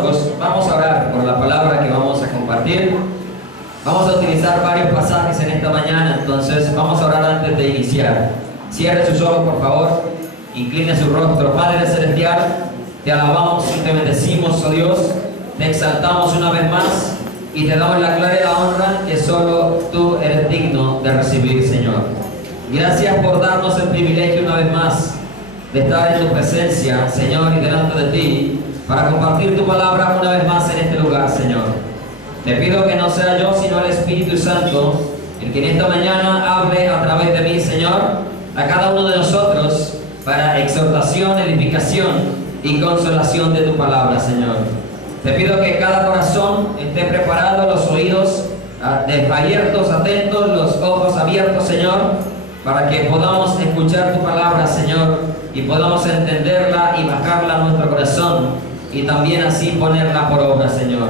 ojos, vamos a orar por la palabra que vamos a compartir. Vamos a utilizar varios pasajes en esta mañana, entonces vamos a orar antes de iniciar. Cierre sus ojos, por favor, incline su rostro. Padre Celestial, te alabamos y te bendecimos, oh Dios, te exaltamos una vez más y te damos la gloria y la honra que solo tú eres digno de recibir, Señor. Gracias por darnos el privilegio una vez más de estar en tu presencia, Señor, y delante de ti, para compartir tu palabra una vez más en este lugar, Señor. Te pido que no sea yo, sino el Espíritu Santo, el que en esta mañana hable a través de mí, Señor, a cada uno de nosotros, para exhortación, edificación y consolación de tu palabra, Señor. Te pido que cada corazón esté preparado, los oídos abiertos, atentos, los ojos abiertos, Señor, para que podamos escuchar tu palabra, Señor, y podamos entenderla y bajarla a nuestro corazón y también así ponerla por obra, Señor.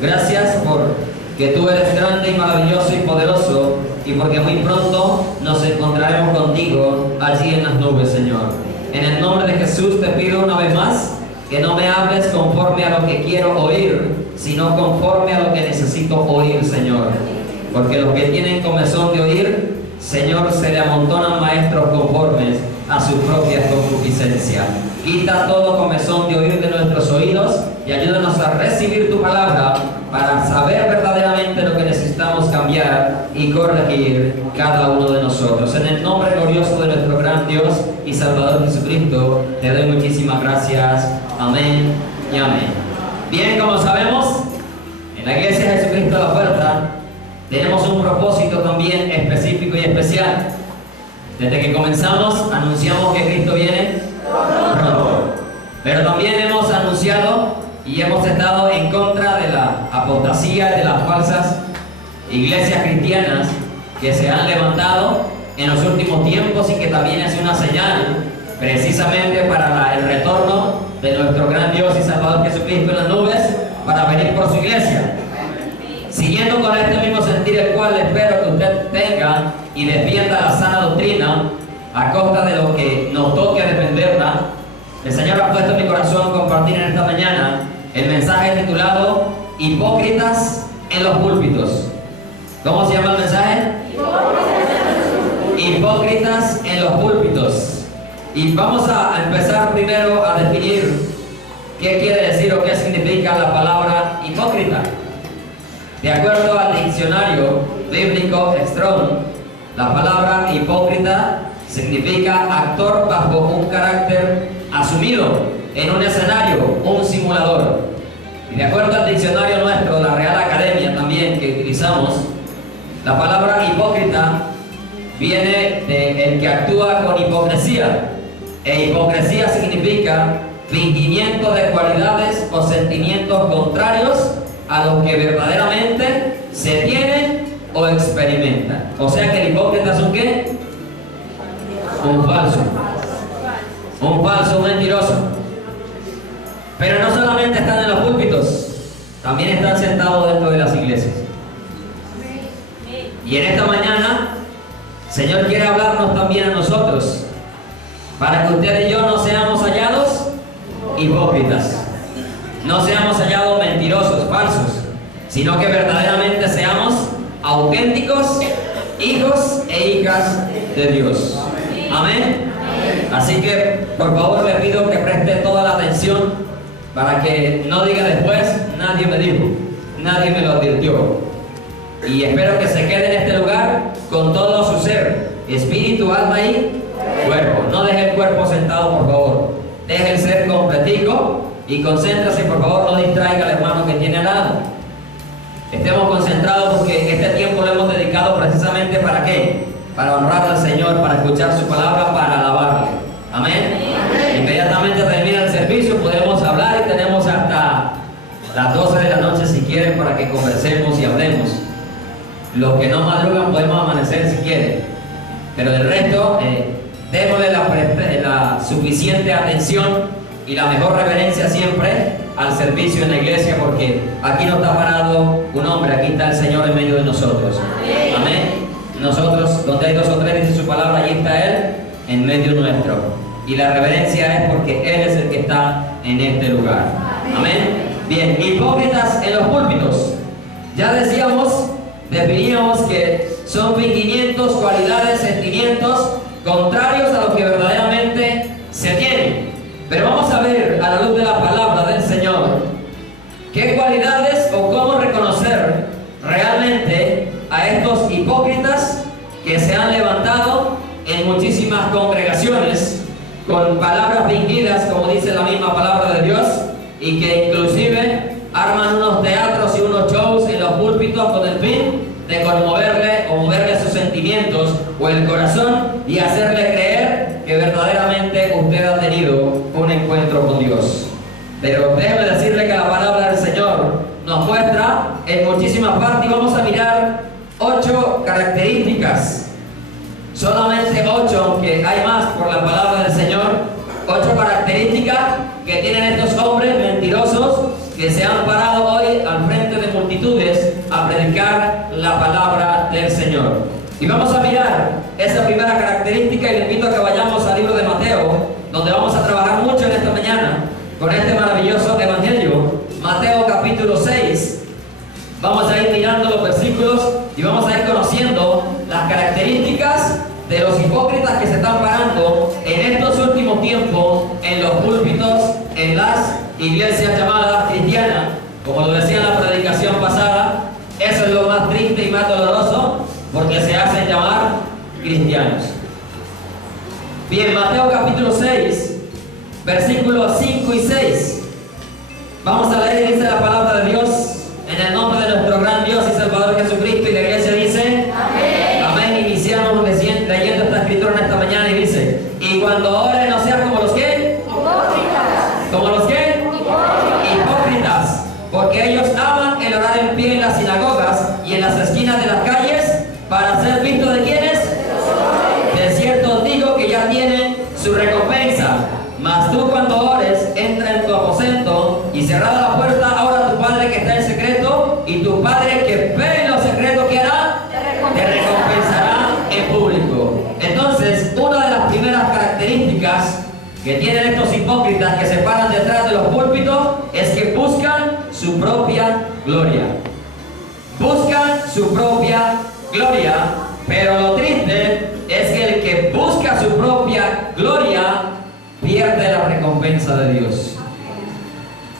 Gracias por que tú eres grande y maravilloso y poderoso, y porque muy pronto nos encontraremos contigo allí en las nubes, Señor. En el nombre de Jesús te pido una vez más que no me hables conforme a lo que quiero oír, sino conforme a lo que necesito oír, Señor. Porque los que tienen comezón de oír, Señor, se le amontonan maestros conformes a sus propias concupiscencias. Quita todo comezón de oír de nuestros oídos y ayúdanos a recibir tu palabra para saber verdaderamente lo que necesitamos cambiar y corregir cada uno de nosotros. En el nombre glorioso de nuestro gran Dios y Salvador Jesucristo, te doy muchísimas gracias. Amén y amén. Bien, como sabemos, en la Iglesia de Jesucristo de la Puerta tenemos un propósito también específico y especial. Desde que comenzamos, anunciamos que Cristo viene pronto. Pero también hemos anunciado y hemos estado en contra de la apostasía y de las falsas iglesias cristianas que se han levantado en los últimos tiempos y que también es una señal precisamente para el retorno de nuestro gran Dios y Salvador Jesucristo en las nubes para venir por su iglesia. Siguiendo con este mismo sentir, el cual espero que usted tenga y defienda la sana doctrina a costa de lo que nos toque defenderla, el Señor ha puesto en mi corazón compartir en esta mañana el mensaje titulado Hipócritas en los púlpitos. ¿Cómo se llama el mensaje? Hipócritas en los púlpitos. Y vamos a empezar primero a definir qué quiere decir o qué significa la palabra hipócrita. De acuerdo al diccionario bíblico Strong, la palabra hipócrita significa actor bajo un carácter asumido en un escenario, un simulador. Y de acuerdo al diccionario nuestro, la Real Academia también que utilizamos, la palabra hipócrita viene de el que actúa con hipocresía. E hipocresía significa fingimiento de cualidades o sentimientos contrarios a los que verdaderamente se tienen o experimentan. O sea que el hipócrita es un ¿qué? Un falso. Un falso, un mentiroso. Pero no solamente están en los púlpitos, también están sentados dentro de las iglesias. Y en esta mañana, el Señor quiere hablarnos también a nosotros, para que usted y yo no seamos hallados hipócritas. No seamos hallados mentirosos, falsos, sino que verdaderamente seamos auténticos hijos e hijas de Dios. Amén. Así que por favor le pido que preste toda la atención para que no diga después, nadie me dijo, nadie me lo advirtió. Y espero que se quede en este lugar con todo su ser, espíritu, alma y cuerpo. No deje el cuerpo sentado, por favor. Deje el ser completico y concéntrese, por favor, no distraiga al hermano que tiene al lado. Estemos concentrados porque este tiempo lo hemos dedicado precisamente ¿para qué? Para honrar al Señor, para escuchar su palabra, para alabarle. Amén. Inmediatamente termina el servicio, podemos hablar y tenemos hasta las 12 de la noche si quieren para que conversemos y hablemos. Los que no madrugan podemos amanecer si quieren, pero del resto démosle la suficiente atención y la mejor reverencia siempre al servicio en la iglesia, porque aquí no está parado un hombre, aquí está el Señor en medio de nosotros. Amén. Nosotros, donde hay dos o tres, dice su palabra, allí está Él en medio nuestro. Y la reverencia es porque Él es el que está en este lugar. Amén. Bien, hipócritas en los púlpitos. Ya decíamos, definíamos que son fingimientos, cualidades, sentimientos contrarios a lo que verdaderamente se tiene. Pero vamos a ver, a la luz de la palabra del Señor, qué cualidades o cómo reconocer realmente a estos hipócritas que se han levantado en muchísimas congregaciones con palabras fingidas, como dice la misma palabra de Dios, y que inclusive arman unos teatros y unos shows en los púlpitos con el fin de conmoverle o moverle sus sentimientos o el corazón y hacerle creer que verdaderamente usted ha tenido un encuentro con Dios. Pero déjeme decirle que la palabra del Señor nos muestra en muchísimas partes, y vamos a mirar 8 características, solamente 8, aunque hay más por la palabra del Señor, 8 características que tienen estos hombres mentirosos que se han parado hoy al frente de multitudes a predicar la palabra del Señor. Y vamos a mirar esa primera característica, y le invito a que vayamos al libro de Mateo, donde vamos a trabajar mucho en esta mañana con este maravilloso evangelio. Mateo capítulo 6. Vamos a ir mirando los versículos y vamos a ir conociendo las características de los hipócritas que se están parando en estos últimos tiempos en los púlpitos, en las iglesias llamadas cristianas. Como lo decía en la predicación pasada, eso es lo más triste y más doloroso, porque se hacen llamar cristianos. Bien, Mateo capítulo 6, versículos 5 y 6. Vamos a leer, dice la palabra de Dios, en el nombre de nuestro gran Dios y Salvador Jesucristo, y la iglesia dice: amén. Amén. Iniciamos leyendo esta escritura en esta mañana, y dice: y cuando oren, no sean como los que hipócritas. ¿Como los que hipócritas? Porque ellos aman el orar en pie en las sinagogas y en las esquinas de las calles para ser vistos de quienes. De cierto os digo que ya tienen su recompensa. Mas tú, cuando ores, entra en tu aposento y cerrada la puerta, ora a tu Padre que está en secreto, y tu Padre que ve en lo secreto, ¿qué hará? Te recompensará en público. Entonces, una de las primeras características que tienen estos hipócritas que se paran detrás de los púlpitos es que buscan su propia gloria. Buscan su propia gloria, pero lo triste es que el que busca su propia gloria pierde la recompensa de Dios.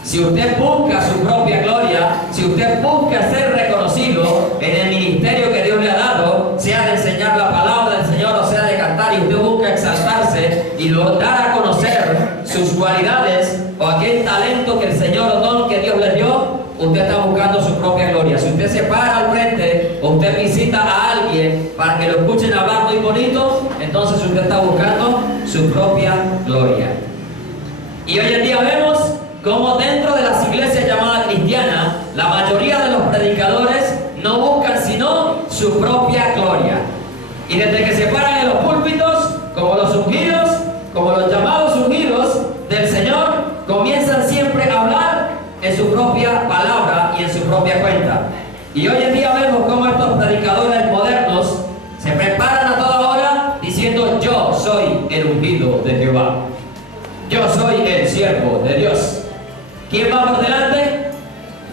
Si usted busca su propia gloria, si usted busca ser reconocido en el ministerio que Dios le ha dado, sea de enseñar la palabra del Señor o sea de cantar, y usted busca exaltarse y dar a conocer sus cualidades o aquel talento que el Señor o don que Dios le dio, usted está buscando su propia gloria. Si usted se para al frente o usted visita a alguien para que lo escuchen hablar muy bonito, entonces usted está buscando su propia gloria. Y hoy en día vemos cómo dentro de las iglesias llamadas cristianas, la mayoría de los predicadores no buscan sino su propia gloria. Y desde que se paran en los púlpitos, como los ungidos, como los llamados ungidos del Señor, comienzan siempre a hablar en su propia palabra y en su propia cuenta. Y hoy en día vemos cómo estos predicadores modernos se preparan a toda hora diciendo: yo soy el ungido de Jehová, yo soy el siervo de Dios. ¿Quién va por delante?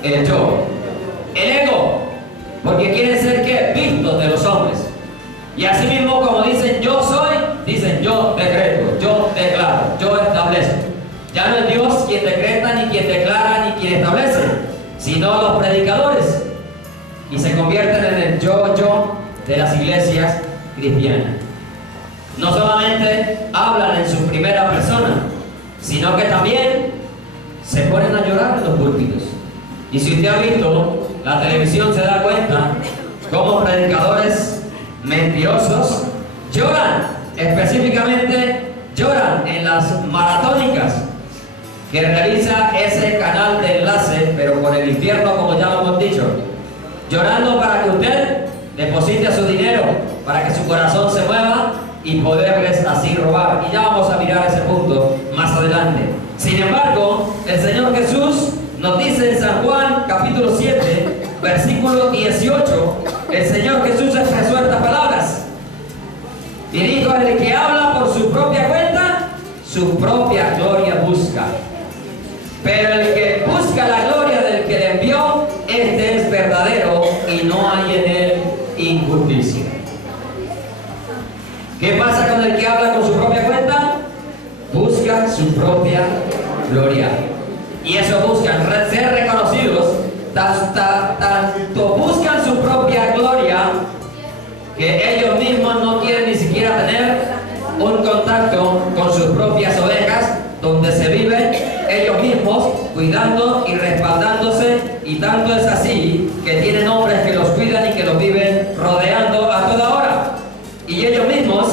El yo, el ego, porque quieren ser ¿qué? Vistos de los hombres. Y así mismo, como dicen yo soy, dicen yo decreto, yo declaro, yo establezco. Ya no es Dios quien decreta, ni quien declara, ni quien establece, sino los predicadores, y se convierten en el yo de las iglesias cristianas. No solamente hablan en su primera persona, sino que también se ponen a llorar en los púlpitos. Y si usted ha visto la televisión, se da cuenta cómo predicadores mentirosos lloran, específicamente lloran en las maratónicas que realiza ese canal de enlace, pero con el infierno, como ya lo hemos dicho, llorando para que usted deposite su dinero, para que su corazón se mueva y poderles así robar. Y ya vamos a mirar ese punto más adelante. Sin embargo, el Señor Jesús nos dice en San Juan capítulo 7, versículo 18, el Señor Jesús expresó estas palabras y dijo: el que habla por su propia cuenta, su propia gloria busca, pero el que busca la gloria este es verdadero y no hay en él injusticia. ¿Qué pasa con el que habla con su propia cuenta? Busca su propia gloria. Y eso buscan, ser reconocidos, tanto buscan su propia gloria que ellos mismos no quieren ni siquiera tener un contacto con sus propias ovejas, donde se viven ellos mismos cuidando y respaldándose, y tanto es así que tienen hombres que los cuidan y que los viven rodeando a toda hora. Y ellos mismos,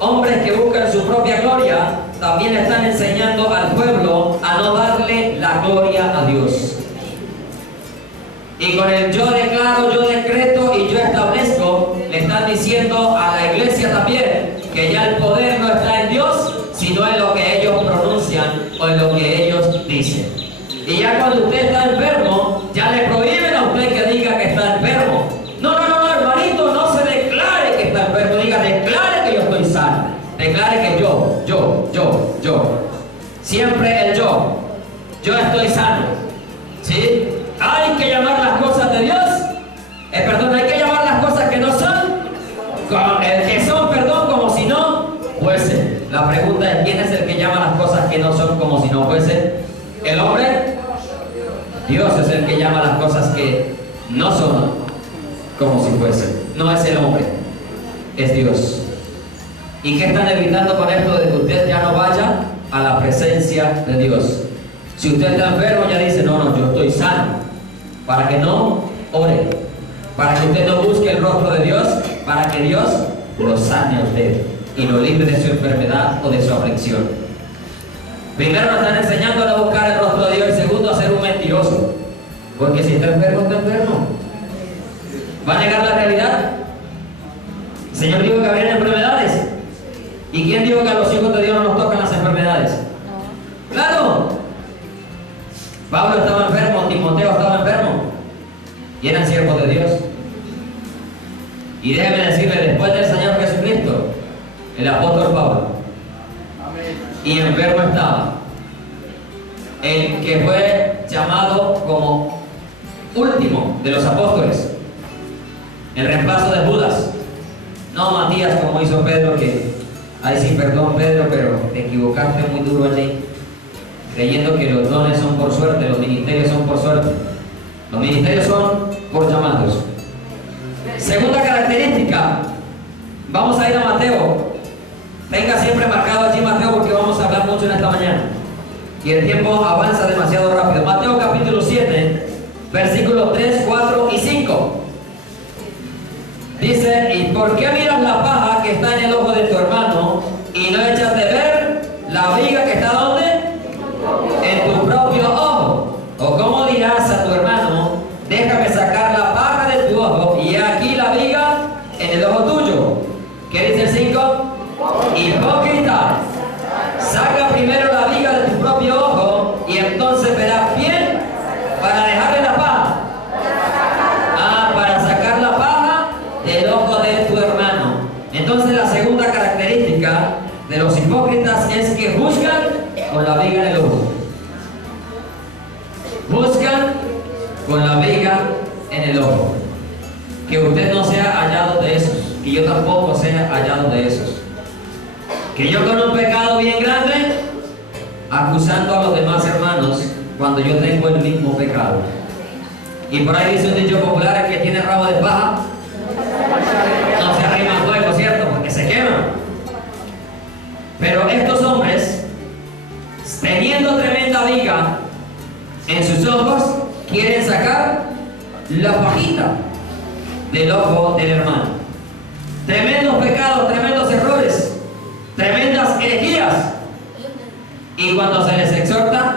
hombres que buscan su propia gloria, también están enseñando al pueblo a no darle la gloria a Dios. Y con el yo declaro, yo decreto y yo establezco, le están diciendo a la iglesia también que ya el poder no está en Dios, sino en lo que ellos pronuncian o en lo que ellos dicen. Y ya cuando usted está enfermo, ya le prohíben a usted que diga que está enfermo. No, hermanito, no se declare que está enfermo, diga, declare que yo estoy sano. Declare que yo. Siempre el yo. Yo estoy sano. ¿Sí? Hay que llamar las cosas de Dios. Hay que llamar las cosas que no son. Que son, como si no fuesen. La pregunta es, ¿quién es el que llama las cosas que no son como si no fuesen? ¿El hombre? Dios es el que llama las cosas que no son como si fuesen. No es el hombre, es Dios. ¿Y qué están evitando con esto de que usted ya no vaya a la presencia de Dios? Si usted está enfermo, ya dice, no, yo estoy sano. Para que no ore, para que usted no busque el rostro de Dios, para que Dios lo sane a usted y lo libre de su enfermedad o de su aflicción. Primero nos están enseñando a buscar el rostro de Dios, y segundo a ser un mentiroso. Porque si está enfermo, está enfermo. ¿Va a negar la realidad? El Señor dijo que habrían enfermedades. ¿Y quién dijo que a los hijos de Dios no nos tocan las enfermedades? ¡Claro! Pablo estaba enfermo, Timoteo estaba enfermo. Y eran siervos de Dios. Y déjeme decirle, después del Señor Jesucristo, el apóstol Pablo, y enfermo estaba el que fue llamado como último de los apóstoles, en reemplazo de Judas. No Matías, como hizo Pedro, que ay sí, perdón Pedro, pero te equivocaste muy duro allí, creyendo que los dones son por suerte, los ministerios son por suerte. Los ministerios son por llamados. Segunda característica, vamos a ir a Mateo. Tenga siempre marcado allí Mateo, porque vamos a hablar mucho en esta mañana y el tiempo avanza demasiado rápido. Mateo capítulo 7, versículos 3, 4 y 5. Dice, ¿y por qué miras la paja que está en el ojo de tu hermano y no echas de ver la viga que está ¿dónde? En tu propio ojo? ¿O cómo dirás a tu hermano, déjame sacar la paja de tu ojo y aquí la viga en el ojo tuyo? ¿Qué dice el 5? Hipócrita, saca primero la viga de tu propio ojo y entonces verás bien para dejarle la paja. Para sacar la paja del ojo de tu hermano. Entonces la segunda característica de los hipócritas es que buscan con la viga en el ojo. Buscan con la viga en el ojo. Que usted no sea hallado de esos, y yo tampoco sea hallado de esos. Que yo con un pecado bien grande, acusando a los demás hermanos cuando yo tengo el mismo pecado. Y por ahí dice un dicho popular, el que tiene rabo de paja no se arrima al fuego, ¿cierto? Porque se quema. Pero estos hombres, teniendo tremenda viga en sus ojos, quieren sacar la pajita del ojo del hermano. Tremendos pecados, tremendos errores, tremendas herejías. Y cuando se les exhorta,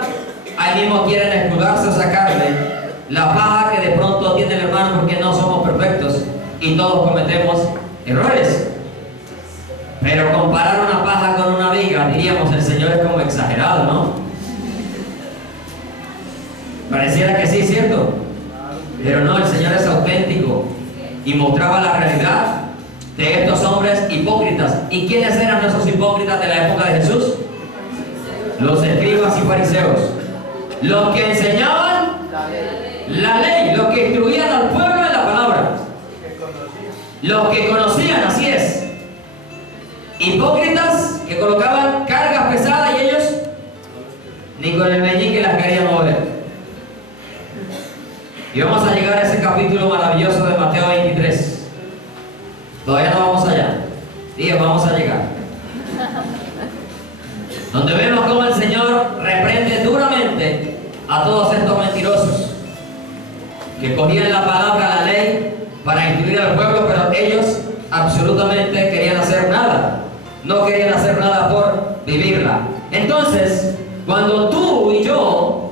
ahí mismo quieren escudarse o sacarle la paja que de pronto tiene el hermano, porque no somos perfectos y todos cometemos errores. Pero comparar una paja con una viga, diríamos, el Señor es como exagerado, ¿no? Pareciera que sí, ¿cierto? Pero no, el Señor es auténtico y mostraba la realidad de estos hombres hipócritas. ¿Y quiénes eran esos hipócritas de la época de Jesús? Los escribas y fariseos, los que enseñaban la ley, los que que instruían al pueblo en la palabra. Los que conocían, así es. Hipócritas que colocaban cargas pesadas y ellos ni con el meñique las querían mover. Y vamos a llegar a ese capítulo maravilloso de Mateo 23. Todavía no vamos allá. Dije, vamos a llegar. Donde vemos cómo el Señor reprende duramente a todos estos mentirosos que cogían la palabra, la ley, para instruir al pueblo, pero ellos absolutamente querían hacer nada. No querían hacer nada por vivirla. Entonces, cuando tú y yo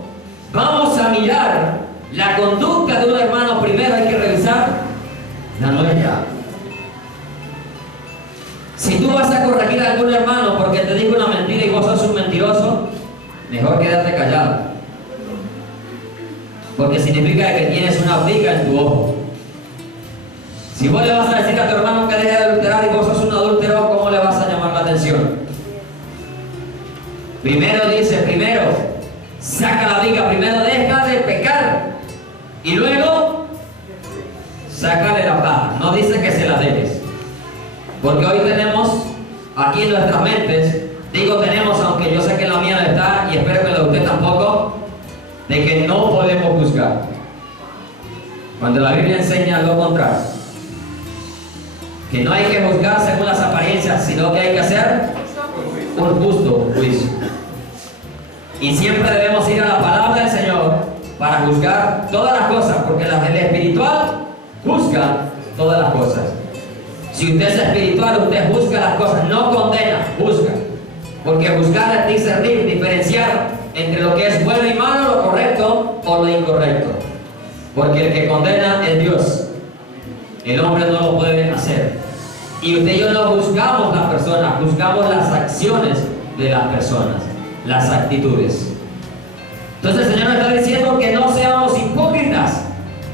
vamos a mirar la conducta de un hermano, primero hay que revisar la nuestra. Si tú vas a corregir a algún hermano porque te dijo una mentira y vos sos un mentiroso, mejor quédate callado. Porque significa que tienes una viga en tu ojo. Si vos le vas a decir a tu hermano que deje de adulterar y vos sos un adúltero, ¿cómo le vas a llamar la atención? Primero dice, primero saca la viga, primero deja de pecar y luego sácale la paja. No dice que se la dejes. Porque hoy tenemos aquí en nuestras mentes, digo tenemos, aunque yo sé que en la mía no está y espero que la de usted tampoco, de que no podemos juzgar. Cuando la Biblia enseña lo contrario, que no hay que juzgar según las apariencias, sino que hay que hacer un justo juicio. Y siempre debemos ir a la palabra del Señor para juzgar todas las cosas, porque el espiritual juzga todas las cosas. Si usted es espiritual, usted juzga las cosas, no condena, juzga. Porque juzgar es discernir, diferenciar entre lo que es bueno y malo, lo correcto o lo incorrecto. Porque el que condena es Dios. El hombre no lo puede hacer. Y usted y yo no juzgamos las personas, juzgamos las acciones de las personas, las actitudes. Entonces el Señor nos está diciendo que no seamos hipócritas,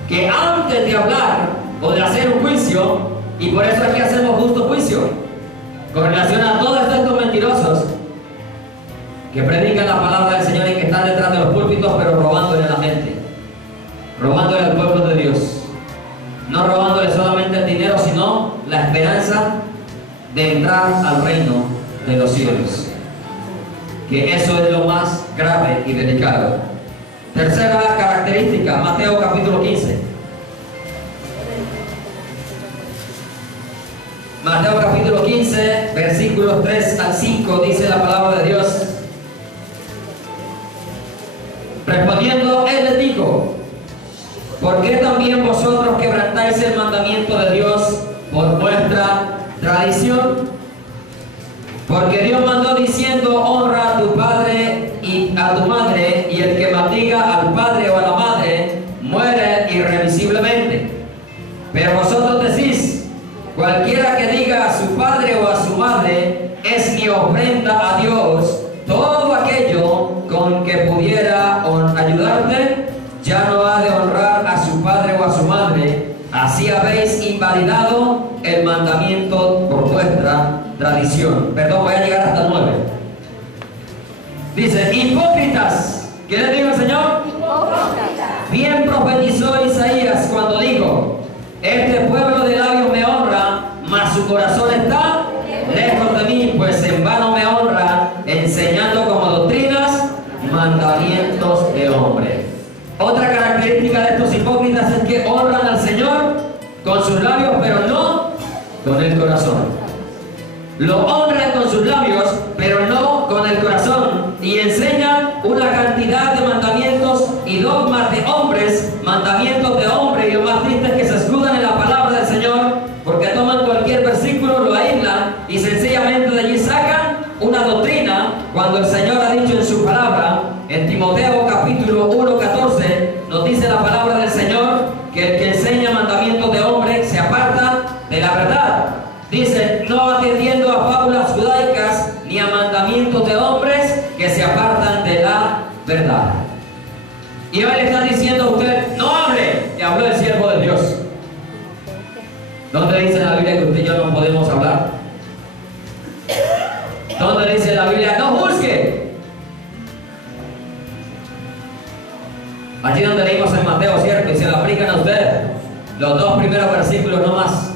que antes de hablar o de hacer un juicio, y por eso aquí hacemos justo juicio, con relación a todos estos mentirosos que predican la palabra del Señor y que están detrás de los púlpitos, pero robándole a la gente, robándole al pueblo de Dios. No robándole solamente el dinero, sino la esperanza de entrar al reino de los cielos. Que eso es lo más grave y delicado. Tercera característica, Mateo capítulo 15. Mateo capítulo 15, versículos 3 al 5, dice la palabra de Dios. Respondiendo, él les dijo: ¿por qué también vosotros quebrantáis el mandamiento de Dios por vuestra tradición? Porque Dios mandó diciendo: honra a tu padre y a tu madre, y el que maldiga al padre o a la madre muere irremisiblemente. Pero vosotros decís: cualquiera que diga a su padre o a su madre es mi ofrenda a Dios, todo aquello con que pudiera ayudarte, ya no ha de honrar a su padre o a su madre. Así habéis invalidado el mandamiento por vuestra tradición. Perdón, voy a llegar hasta el 9. Dice: hipócritas. ¿Qué les dijo el Señor? Hipócritas. Bien profetizó Isaías cuando dijo: este pueblo de labios me honra, mas su corazón está lejos de mí, pues en vano me honra, enseñando como doctrinas mandamientos de hombre. Otra característica de estos hipócritas es que honran al Señor con sus labios, pero no con el corazón. Lo honran con sus labios, pero no con el corazón, y enseñan una cantidad de mandamientos y dogmas de hombres, mandamientos de hombre, y lo más triste es que se escudan en la palabra del Señor, porque toman cualquier versículo, lo aíslan y sencillamente de allí sacan una doctrina, cuando el Señor ha dicho en su palabra, en Timoteo capítulo 1:14, nos dice la palabra del Señor que el que enseña mandamientos de hombre se aparta de la verdad. Dice: no atendiendo a fábulas judaicas ni a mandamientos de hombres que se apartan de la verdad. Y hoy le está diciendo a usted: no hable, Los dos primeros versículos no más.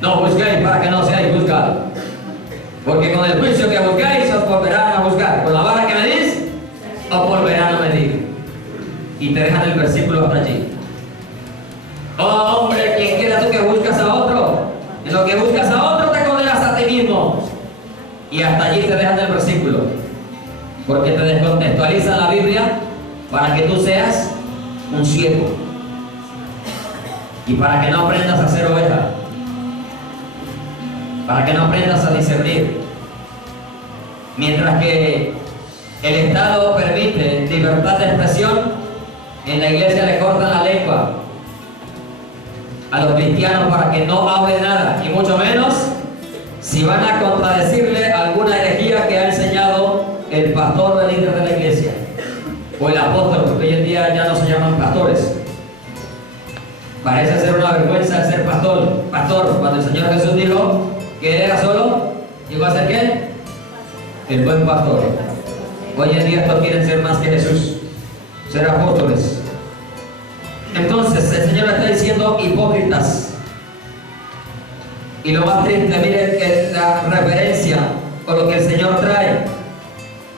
No juzguéis para que no seáis juzgados. Porque con el juicio que juzgáis os volverán a juzgar. Con la vara que medís os volverán a medir. Y te dejan el versículo hasta allí. Oh hombre, quien quiera tú que buscas a otro, en lo que buscas a otro te condenas a ti mismo. Y hasta allí te dejan el versículo. Porque te descontextualiza la Biblia para que tú seas un ciego. Y para que no aprendas a ser oveja. Para que no aprendas a discernir. Mientras que el Estado permite libertad de expresión, en la iglesia le cortan la lengua a los cristianos para que no hablen nada, y mucho menos si van a contradecirle alguna herejía que ha enseñado el pastor o el líder de la iglesia, o el apóstol, porque hoy en día ya no se llaman pastores. Parece ser una vergüenza ser pastor. Pastor, cuando el Señor Jesús dijo que él era solo, ¿llegó a ser qué? El buen pastor. Hoy en día estos quieren ser más que Jesús, ser apóstoles. Entonces el Señor está diciendo hipócritas. Y lo más triste, miren la referencia o lo que el Señor trae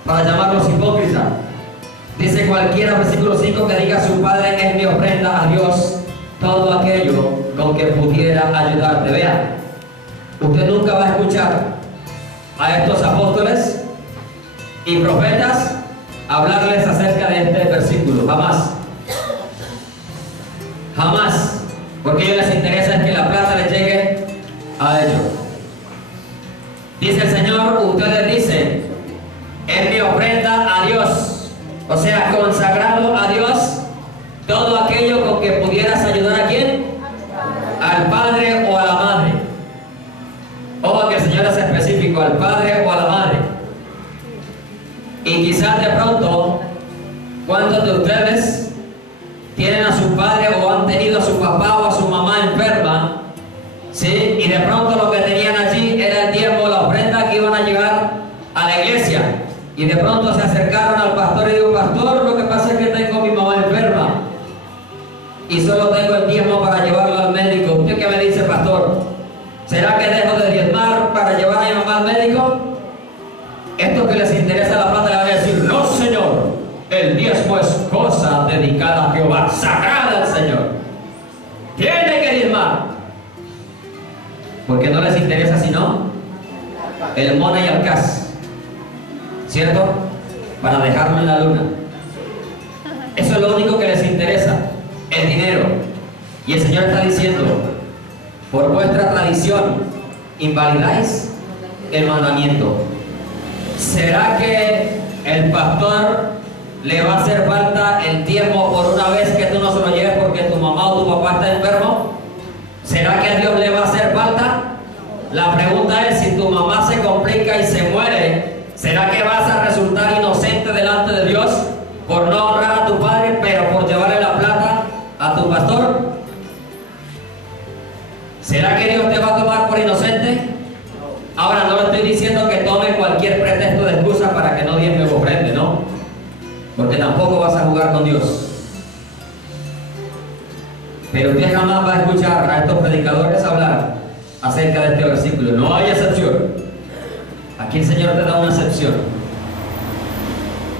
para llamarlos hipócritas. Dice cualquiera, versículo 5, que diga a su padre es mi ofrenda a Dios todo aquello con que pudiera ayudarte. Vean, usted nunca va a escuchar a estos apóstoles y profetas hablarles acerca de este versículo, jamás. Jamás, porque a ellos les interesa es que la plata les llegue a ellos. Dice el Señor, ustedes dicen, es mi ofrenda a Dios, o sea, consagrado a Dios todo aquello con que pudieras ayudar a quién, al padre o a la madre. Ojo que el Señor es específico, al padre o a la madre. Y quizás de pronto, ¿cuántos de ustedes tienen a su padre o han tenido a su papá o a su mamá enferma? ¿Sí? Y de pronto lo que tenían allí era el diezmo, la ofrenda que iban a llevar a la iglesia. Y de pronto se acercaron al pastor y dijo, pastor, lo que pasa es que tengo a mi mamá enferma y solo tengo el diezmo para llevarlo al médico. ¿Usted qué me dice, pastor? ¿Será que dejo de diezmar para llevar a mi mamá al médico? Estos que les interesa la plata le van a decir, no señor, el diezmo es cosa dedicada a Jehová, sagrada al Señor. Tiene que diezmar. Porque no les interesa sino el mona y el cas, ¿cierto? Para dejarlo en la luna. Eso es lo único que les interesa, el dinero. Y el Señor está diciendo, por vuestra tradición invalidáis el mandamiento. ¿Será que el pastor le va a hacer falta el diezmo por una vez que tú no se lo lleves porque tu mamá o tu papá está enfermo? ¿Será que a Dios le va a hacer falta? La pregunta es, si tu mamá se complica y se muere, ¿será que vas a resultar inocente delante de Dios por no honrar a tu padre, pero por llevarle la plata a tu pastor? ¿Será que Dios te va a tomar por inocente? Ahora, no le estoy diciendo que tome cualquier pretexto de excusa para que no diezme o ofrende, ¿no? Porque tampoco vas a jugar con Dios. Pero usted jamás va a escuchar a estos predicadores hablar acerca de este versículo. No hay excepción. Aquí el Señor te da una excepción.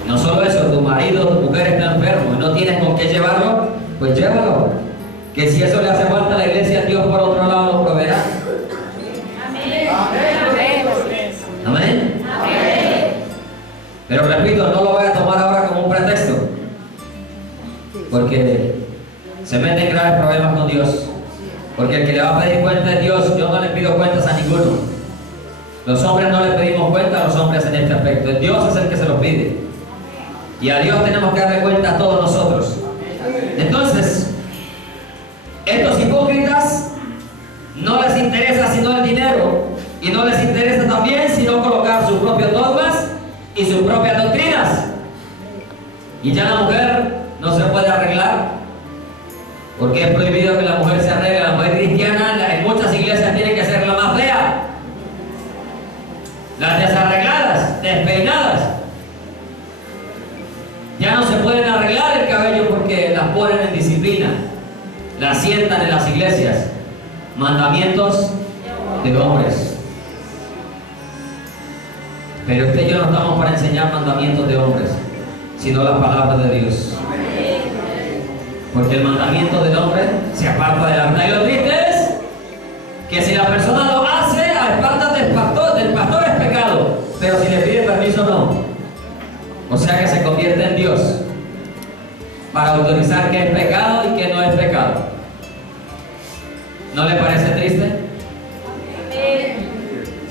No solo eso, tu marido, tu mujer está enfermo y no tienes con qué llevarlo, pues llévalo. Que si eso le hace falta a la iglesia, Dios por otro lado lo proveerá. Amén. Amén. Amén. Pero repito, no lo voy a tomar ahora como un pretexto, porque se meten graves problemas con Dios. Porque el que le va a pedir cuenta es Dios. Yo no le pido cuentas a ninguno. Los hombres no le pedimos cuenta a los hombres en este aspecto. Dios es el que se los pide. Y a Dios tenemos que darle cuenta a todos nosotros. Entonces, estos hipócritas no les interesa sino el dinero, y no les interesa también sino colocar sus propios dogmas y sus propias doctrinas. Y ya la mujer no se puede arreglar, porque es prohibido que la mujer se arregle. La mujer cristiana en muchas iglesias tiene que ser la más fea, las desarregladas, despeinadas. Ya no se pueden arreglar el cabello porque las ponen en disciplina. la sientan en las iglesias. Mandamientos de hombres. Pero usted y yo no estamos para enseñar mandamientos de hombres, sino la palabra de Dios. Porque el mandamiento del hombre se aparta de la verdad. Y lo triste es que si la persona lo hace, a espaldas del pastor es pecado. Pero si le pide permiso, no. O sea que se convierte en Dios para autorizar que es pecado y que no es pecado. ¿No le parece triste?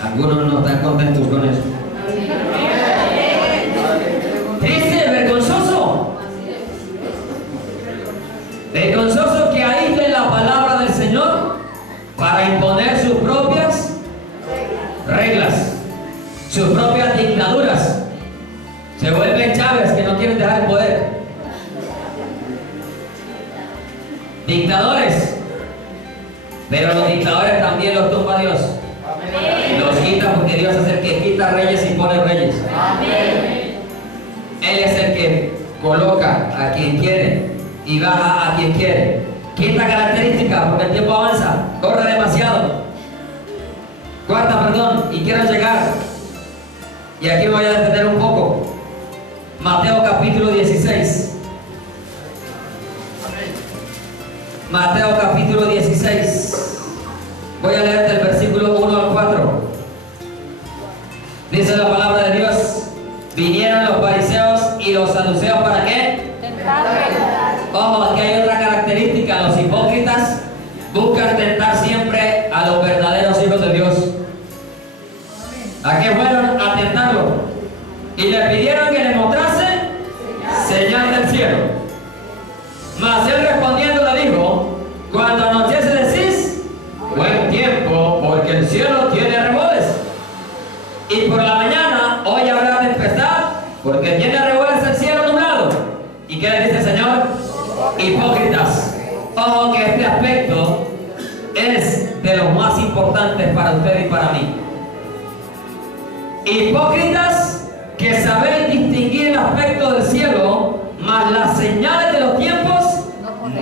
Algunos no están contentos con eso. Triste, vergonzoso. Vergonzoso que aíslen la palabra del Señor para imponer sus propias reglas, sus propias dictaduras. Se vuelven Chávez que no quieren dejar el poder. Dictadores. Pero los dictadores también los tumba Dios. Los quita porque Dios es el que quita reyes y pone reyes. Él es el que coloca a quien quiere y baja a quien quiere. Quinta característica, porque el tiempo avanza, corre demasiado. Cuarta, perdón, y quiero llegar. Y aquí me voy a detener un poco. Mateo capítulo 16. Mateo capítulo 16. Voy a leerte el versículo 1 al 4. Dice la palabra de Dios: vinieron los fariseos y los saduceos, ¿para qué? Ojo, aquí hay otra característica. Los hipócritas buscan tentar siempre a los verdaderos hijos de Dios. ¿A qué fueron? A tentarlo. Y le pidieron que le mostrase señal del cielo. Mas él respondiendo le dijo: cuando anochece decís, buen tiempo, porque el cielo tiene revoles. Y por la mañana, hoy habrá tempestad, porque tiene revoles el cielo nublado. ¿Y qué le dice el Señor? Hipócritas. Ojo que este aspecto es de los más importantes para usted y para mí. Hipócritas que sabéis distinguir el aspecto del cielo, mas las señales de los tiempos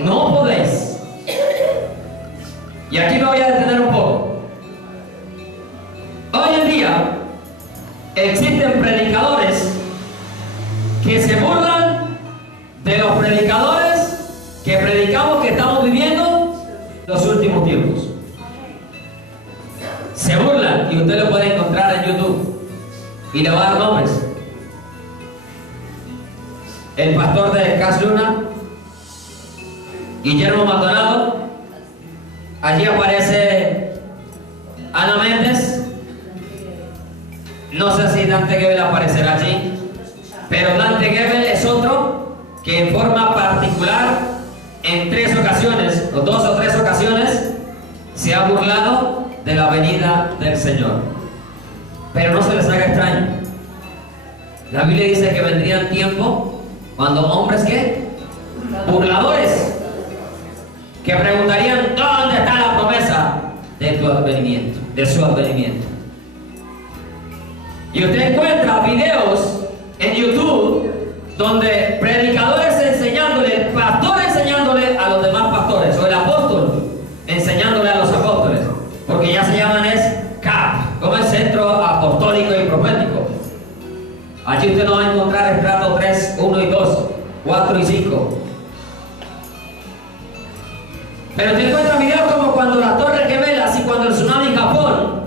no podéis. Y aquí me voy a detener un poco. Hoy en día existen predicadores que se burlan de los predicadores que predicamos que estamos viviendo los últimos tiempos. Se burlan, y usted lo puede encontrar en YouTube y le va a dar nombres. El pastor de Cas Luna, Guillermo Maldonado. Allí aparece Ana Méndez. No sé si Dante Gebel aparecerá allí, pero Dante Gebel es otro que en forma particular, en 3 ocasiones, o 2 o 3 ocasiones, se ha burlado de la venida del Señor. Pero no se les haga extraño. La Biblia dice que vendrían tiempo cuando hombres, ¿qué? Burladores, que preguntarían: ¿dónde está la promesa de tu advenimiento, de su advenimiento? Y usted encuentra videos en YouTube donde predicadores enseñándole, pastores enseñándole a los demás pastores, o el apóstol enseñándole a los apóstoles, porque ya se llaman CAP, como el Centro Apostólico y Profético. Allí usted no va a encontrar estrato 3, 1 y 2, 4 y 5. Pero usted encuentra videos como cuando las Torres Gemelas y cuando el tsunami en Japón,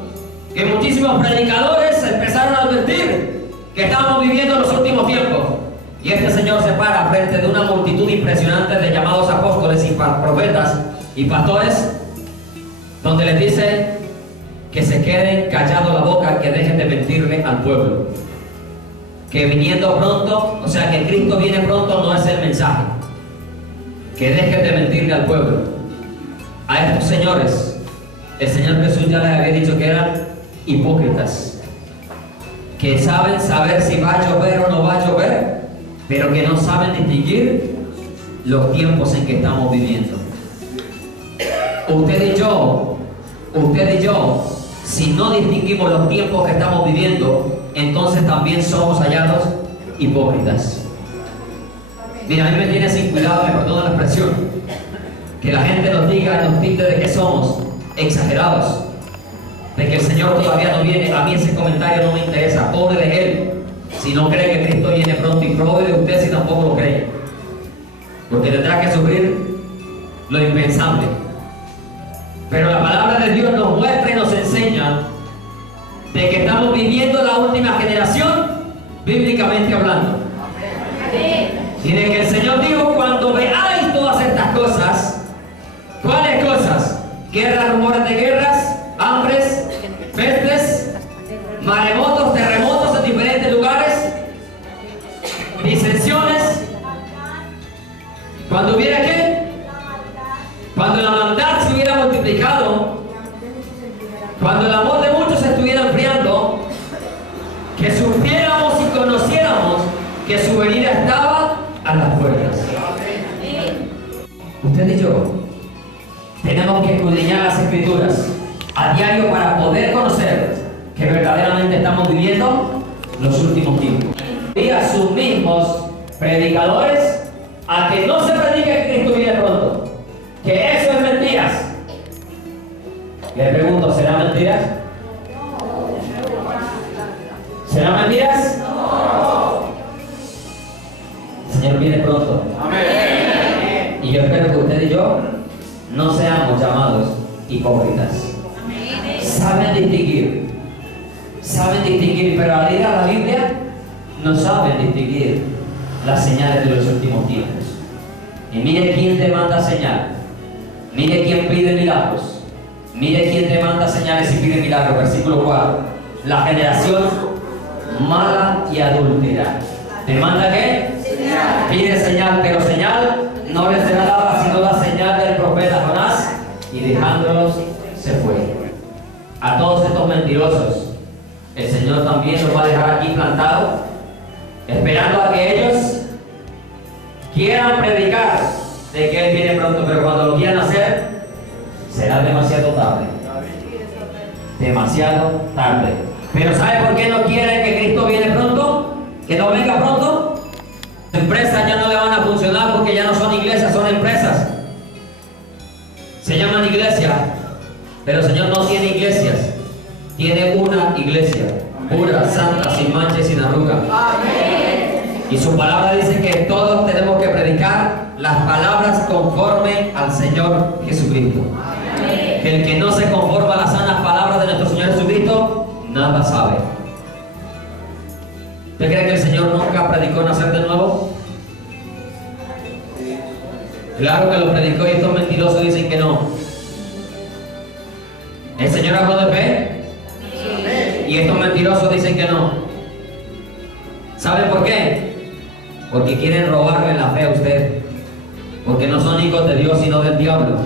que muchísimos predicadores empezaron a advertir que estábamos viviendo los últimos tiempos. Y este señor se para frente de una multitud impresionante de llamados apóstoles y profetas y pastores, donde les dice que se queden callados la boca, que dejen de mentirle al pueblo. Que viniendo pronto, o sea que Cristo viene pronto, no es el mensaje. Que dejen de mentirle al pueblo. A estos señores, el Señor Jesús ya les había dicho que eran hipócritas, que saben saber si va a llover o no va a llover, pero que no saben distinguir los tiempos en que estamos viviendo. Usted y yo, si no distinguimos los tiempos que estamos viviendo, entonces también somos hallados hipócritas. Mira, a mí me tiene sin cuidado, me perdona la expresión, que la gente nos diga, nos tilde de que somos exagerados, de que el Señor todavía no viene. A mí ese comentario no me interesa. Pobre de él si no cree que Cristo viene pronto, y pobre de usted si tampoco lo cree, porque tendrá que sufrir lo impensable. Pero la palabra de Dios nos muestra y nos enseña de que estamos viviendo la última generación, bíblicamente hablando. Y de que el Señor dijo: cuando veáis todas estas cosas. ¿Cuáles cosas? Guerras, rumores de guerras, hambres, pestes, maremotos, terremotos en diferentes lugares, disensiones. Cuando hubiera ¿qué? Cuando la maldad se hubiera multiplicado, cuando el amor de muchos se estuviera enfriando, que supiéramos y conociéramos que su venida estaba a las puertas. Usted y yo tenemos que escudriñar las Escrituras a diario para poder conocer que verdaderamente estamos viviendo los últimos tiempos. Y a sus mismos predicadores a que no se predique que Cristo viene pronto, que eso es mentiras. Le pregunto, ¿será mentiras? ¿Será mentiras? El Señor viene pronto. Amén. Y yo espero que usted y yo no seamos llamados hipócritas. Saben distinguir, pero al ir a la Biblia no saben distinguir las señales de los últimos tiempos. Y mire quién te manda señal, mire quién pide milagros, mire quién te manda señales y pide milagros. Versículo 4: la generación mala y adúltera. ¿Te manda qué? Señal. Pide señal, pero señal no les será dada sino la señal del profeta Jonás, y dejándolos se fue. A todos estos mentirosos el Señor también los va a dejar aquí plantados, esperando a que ellos quieran predicar de que Él viene pronto, pero cuando lo quieran hacer será demasiado tarde. Demasiado tarde. Pero ¿sabe por qué no quieren que Cristo viene pronto? ¿Que no venga pronto? Las empresas ya no le van a funcionar porque ya no son iglesias, son empresas. Se llaman iglesia, pero el Señor no tiene iglesias. Tiene una iglesia, pura, santa, sin mancha y sin arruga. Amén. Y su palabra dice que todos tenemos que predicar las palabras conforme al Señor Jesucristo. Amén. Que el que no se conforma a las sanas palabras de nuestro Señor Jesucristo, nada sabe. ¿Usted cree que el Señor nunca predicó nacer de nuevo? Claro que lo predicó, y estos mentirosos dicen que no. ¿El Señor habló de fe? Y estos mentirosos dicen que no. ¿Saben por qué? Porque quieren robarle la fe a usted. Porque no son hijos de Dios sino del diablo.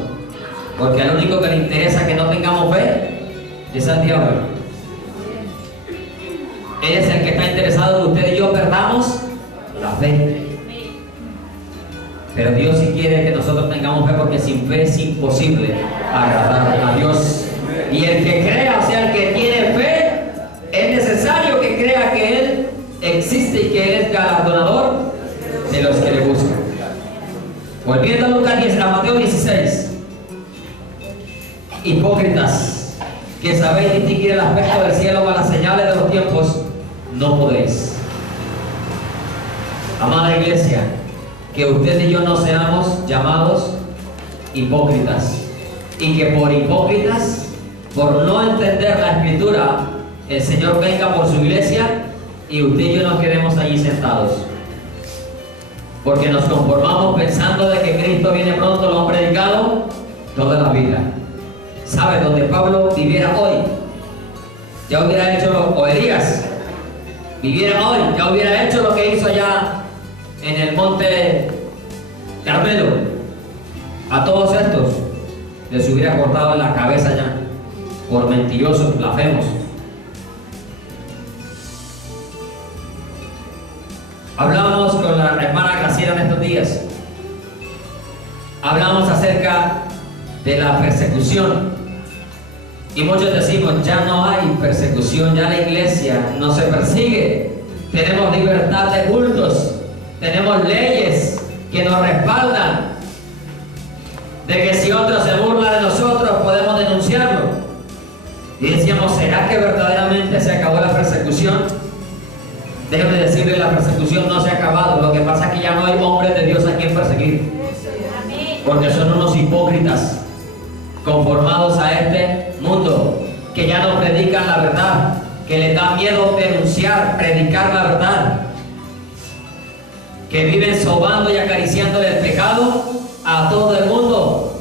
Porque al único que le interesa que no tengamos fe es al diablo. Él es el que está interesado en que usted y yo perdamos la fe. Pero Dios sí quiere que nosotros tengamos fe, porque sin fe es imposible agradar a Dios. Y el que crea, o sea, el que tiene fe, es necesario que crea que Él existe y que Él es galardonador de los que le buscan. Volviendo a Mateo 16. Hipócritas, que sabéis distinguir el aspecto del cielo o las señales de los tiempos, no podéis. Amada iglesia, que usted y yo no seamos llamados hipócritas, y que por hipócritas, por no entender la Escritura, el Señor venga por su iglesia y usted y yo nos quedemos allí sentados, porque nos conformamos pensando de que Cristo viene pronto. Lo han predicado toda la vida. ¿Sabe? Donde Pablo viviera hoy, ya hubiera hecho, o Elías viviera hoy, ya hubiera hecho lo que hizo allá en el monte Carmelo. A todos estos les hubiera cortado la cabeza ya, por mentirosos, blasfemos. Hablamos con la hermana Graciela en estos días. Hablamos acerca de la persecución. Y muchos decimos, ya no hay persecución, ya la iglesia no se persigue. Tenemos libertad de cultos, tenemos leyes que nos respaldan. de que si otro se burla de nosotros podemos denunciarlo. Y decíamos, ¿será que verdaderamente se acabó la persecución? Déjeme decirle, la persecución no se ha acabado. Lo que pasa es que ya no hay hombres de Dios a quien perseguir, porque son unos hipócritas conformados a este mundo, que ya no predican la verdad, que les da miedo denunciar, predicar la verdad, que viven sobando y acariciando el pecado a todo el mundo.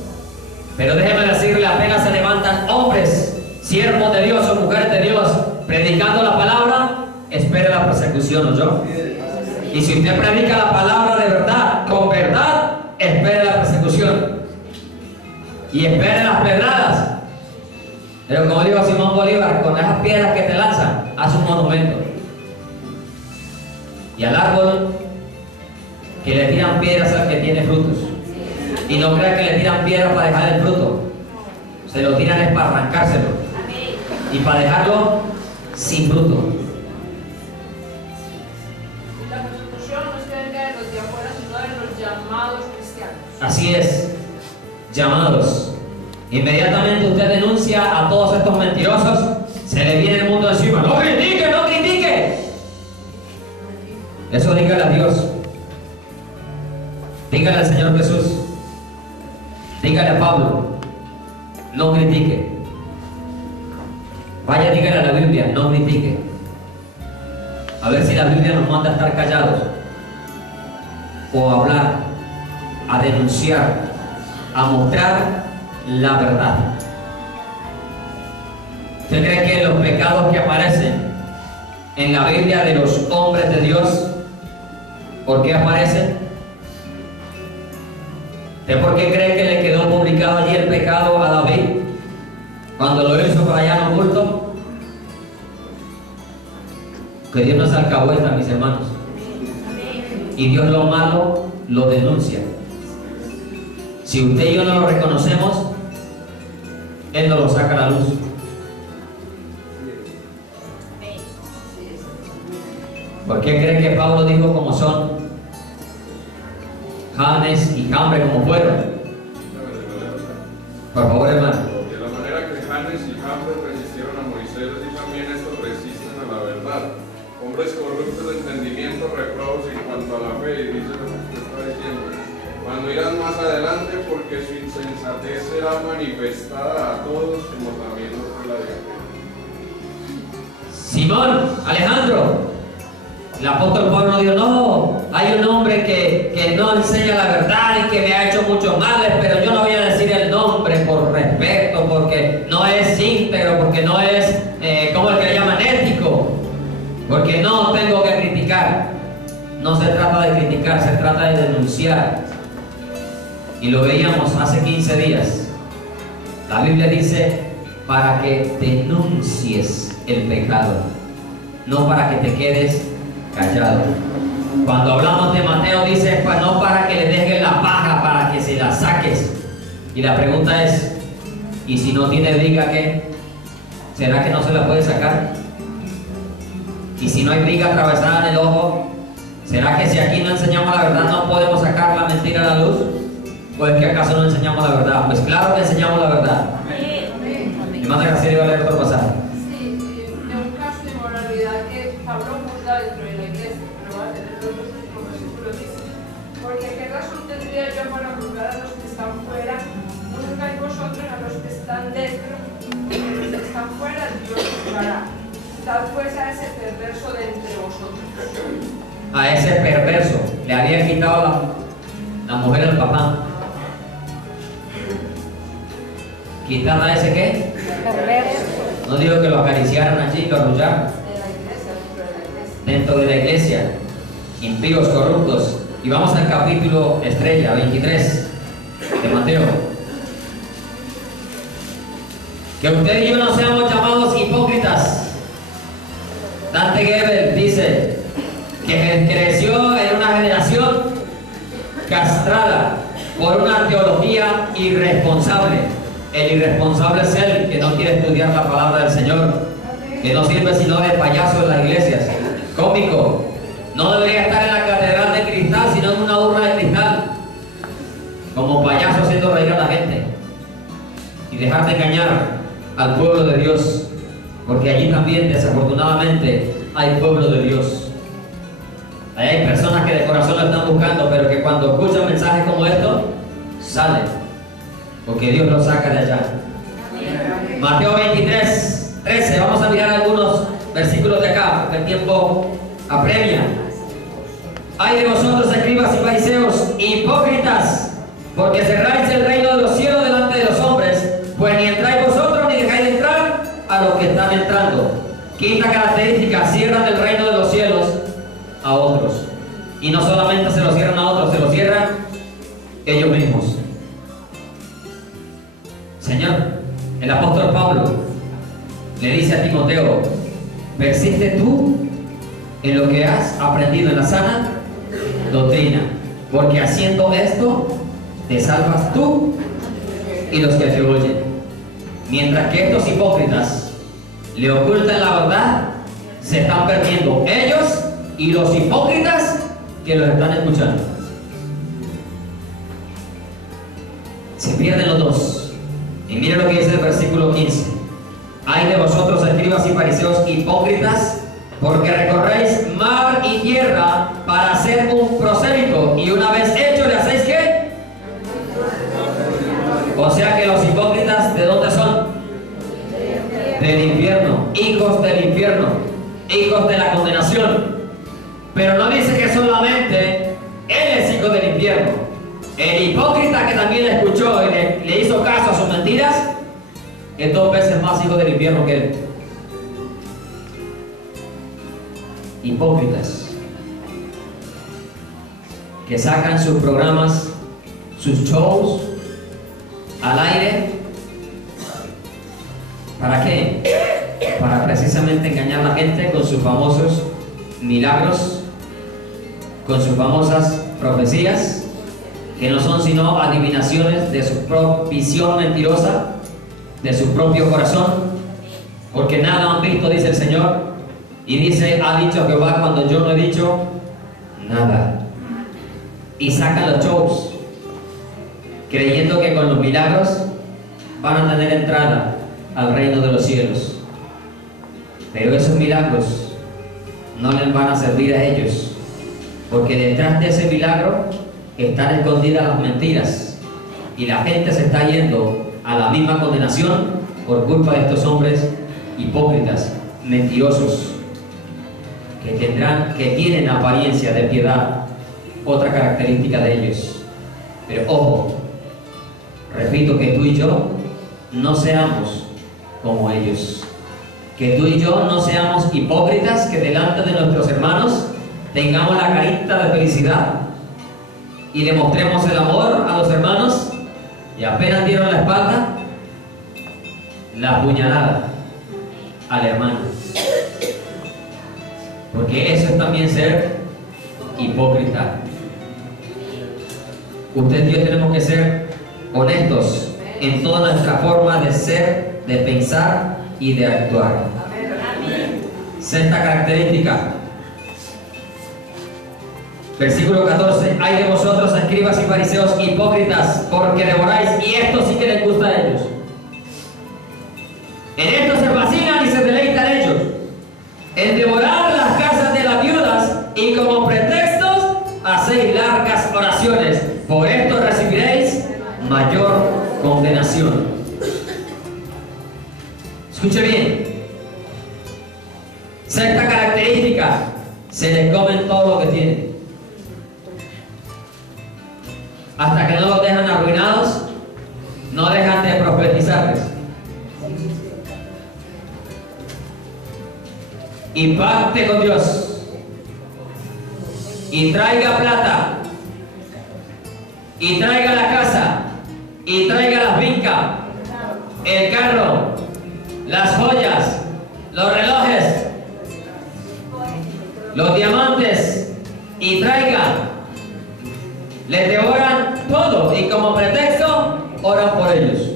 Pero déjeme decirle, apenas se levantan hombres, siervos de Dios o mujeres de Dios, predicando la palabra, espere la persecución, ¿o yo? Y si usted predica la palabra de verdad, con verdad, espere la persecución. Y espere las pedradas. Pero como dijo Simón Bolívar, con esas piedras que te lanzan, haz un monumento. Y al árbol que le tiran piedras al que tiene frutos. Y no crea que le tiran piedras para dejar el fruto. Se lo tiran es para arrancárselo. Y para dejarlo sin fruto. La persecución no se venga de los de afuera, sino de los llamados cristianos. Así es, llamados. Inmediatamente usted denuncia a todos estos mentirosos, se le viene el mundo encima. ¡No critique, no critique! Eso dígale a Dios. Dígale al Señor Jesús. Dígale a Pablo. No critique. Vaya, dígale a la Biblia, no critique. A ver si la Biblia nos manda a estar callados, o a hablar, a denunciar, a mostrar la verdad. ¿Usted cree que los pecados que aparecen en la Biblia de los hombres de Dios, por qué aparecen? ¿Usted por qué cree que le quedó publicado allí el pecado a David cuando lo hizo por allá en oculto? Que Dios no se alcahueta, mis hermanos. Y Dios lo malo lo denuncia. Si usted y yo no lo reconocemos, Él no lo saca a la luz. ¿Por qué creen que Pablo dijo como son? Janes y Jambre como fueron. Por favor, hermano. De la manera que Janes y Jambre resistieron a Moisés, y también estos resisten a la verdad. Hombres corruptos de entendimiento, reprobos en cuanto a la fe, y dice lo que usted está diciendo. Cuando irán más adelante, porque su insensatez será manifestada a todos, como también lo fue la de aquel. Simón, Alejandro, el apóstol Pablo no dijo, no, hay un hombre que no enseña la verdad y que me ha hecho muchos males, pero yo no voy a decir el nombre por respeto, porque no es íntegro, porque no es, como el que le llaman, ético, porque no tengo que criticar. No se trata de criticar, se trata de denunciar. Y lo veíamos hace 15 días. La Biblia dice, para que denuncies el pecado, no para que te quedes callado. Cuando hablamos de Mateo dice, pues no para que le dejes la paja, para que se la saques. Y la pregunta es, ¿y si no tiene viga qué? ¿Será que no se la puede sacar? Y si no hay viga atravesada en el ojo, ¿será que si aquí no enseñamos la verdad no podemos sacar la mentira a la luz? ¿O es que acaso no enseñamos la verdad? Pues claro que enseñamos la verdad. Hermano García iba a leer otro pasaje. Sí, de un caso de inmoralidad que Pablo juzga dentro de la iglesia, pero va a tener los dos últimos versículos, dice, porque qué razón tendría yo para juzgar a los que están fuera, no juzgáis vosotros a los que están dentro, y a los que están fuera Dios juzgará. Tal pues a ese perverso de entre vosotros. A ese perverso le había quitado la mujer al papá. ¿Quitar a ese qué? Perverso. No digo que lo acariciaran allí, lo arrullaran. De la iglesia, Dentro de la iglesia, impíos, corruptos. Y vamos al capítulo estrella 23 de Mateo. Que usted y yo no seamos llamados hipócritas. Dante Gebel dice que creció en una generación castrada por una teología irresponsable. El irresponsable es el que no quiere estudiar la palabra del Señor, que no sirve sino de payaso en las iglesias, cómico. No debería estar en la catedral de cristal, sino en una urna de cristal. como payaso haciendo reír a la gente y dejar de engañar al pueblo de Dios, porque allí también desafortunadamente hay pueblo de Dios. Ahí hay personas que de corazón lo están buscando, pero que cuando escuchan mensajes como estos salen, porque Dios los saca de allá. Mateo 23, 13, vamos a mirar algunos versículos de acá, porque el tiempo apremia. Ay de vosotros, escribas y fariseos, hipócritas, porque cerráis el reino de los cielos delante de los hombres, pues ni entráis vosotros ni dejáis de entrar a los que están entrando. Quinta característica, cierran el reino de los cielos a otros. Y no solamente se lo cierran a otros, se lo cierran ellos mismos. Señor, el apóstol Pablo le dice a Timoteo: persiste tú en lo que has aprendido en la sana doctrina, porque haciendo esto te salvas tú y los que te oyen. Mientras que estos hipócritas le ocultan la verdad, se están perdiendo ellos y los hipócritas que los están escuchando. Se pierden los dos. Y miren lo que dice el versículo 15. Ay de vosotros, escribas y fariseos, hipócritas, porque recorréis mar y tierra para hacer un prosélito, y una vez hecho le hacéis ¿qué? O sea que los hipócritas, ¿de dónde son? Del infierno, hijos del infierno, hijos de la condenación. Pero no dice que solamente él es hijo del infierno. El hipócrita que también le escuchó y le hizo caso a sus mentiras es 2 veces más hijo del infierno que él. Hipócritas que sacan sus programas, sus shows al aire. ¿Para qué? Para precisamente engañar a la gente con sus famosos milagros, con sus famosas profecías, que no son sino adivinaciones de su propia visión mentirosa, de su propio corazón, porque nada han visto, dice el Señor, y dice: ha dicho Jehová cuando yo no he dicho nada. Y sacan los shows, creyendo que con los milagros van a tener entrada al reino de los cielos. Pero esos milagros no les van a servir a ellos, porque detrás de ese milagro están escondidas las mentiras, y la gente se está yendo a la misma condenación por culpa de estos hombres hipócritas, mentirosos, que tienen apariencia de piedad, otra característica de ellos. Pero ojo, repito, que tú y yo no seamos como ellos, que tú y yo no seamos hipócritas, que delante de nuestros hermanos tengamos la carita de felicidad y le mostremos el amor a los hermanos, y apenas dieron la espalda, la puñalada al hermano. Porque eso es también ser hipócrita. Usted y yo tenemos que ser honestos en toda nuestra forma de ser, de pensar y de actuar. Sexta característica, versículo 14. Ay de vosotros, escribas y fariseos, hipócritas, porque devoráis, y esto sí que les gusta a ellos. En esto se fascinan y se deleitan ellos, en devorar las casas de las viudas, y como pretextos hacéis largas oraciones. Por esto recibiréis mayor condenación. Escuche bien. Sexta característica: se les comen todo lo que tienen. Hasta que no los dejan arruinados, no dejan de profetizarles. Y pacte con Dios, y traiga plata, y traiga la casa, y traiga la finca, el carro, las joyas, los relojes, los diamantes, y traiga. Les devoran todo, y como pretexto oran por ellos,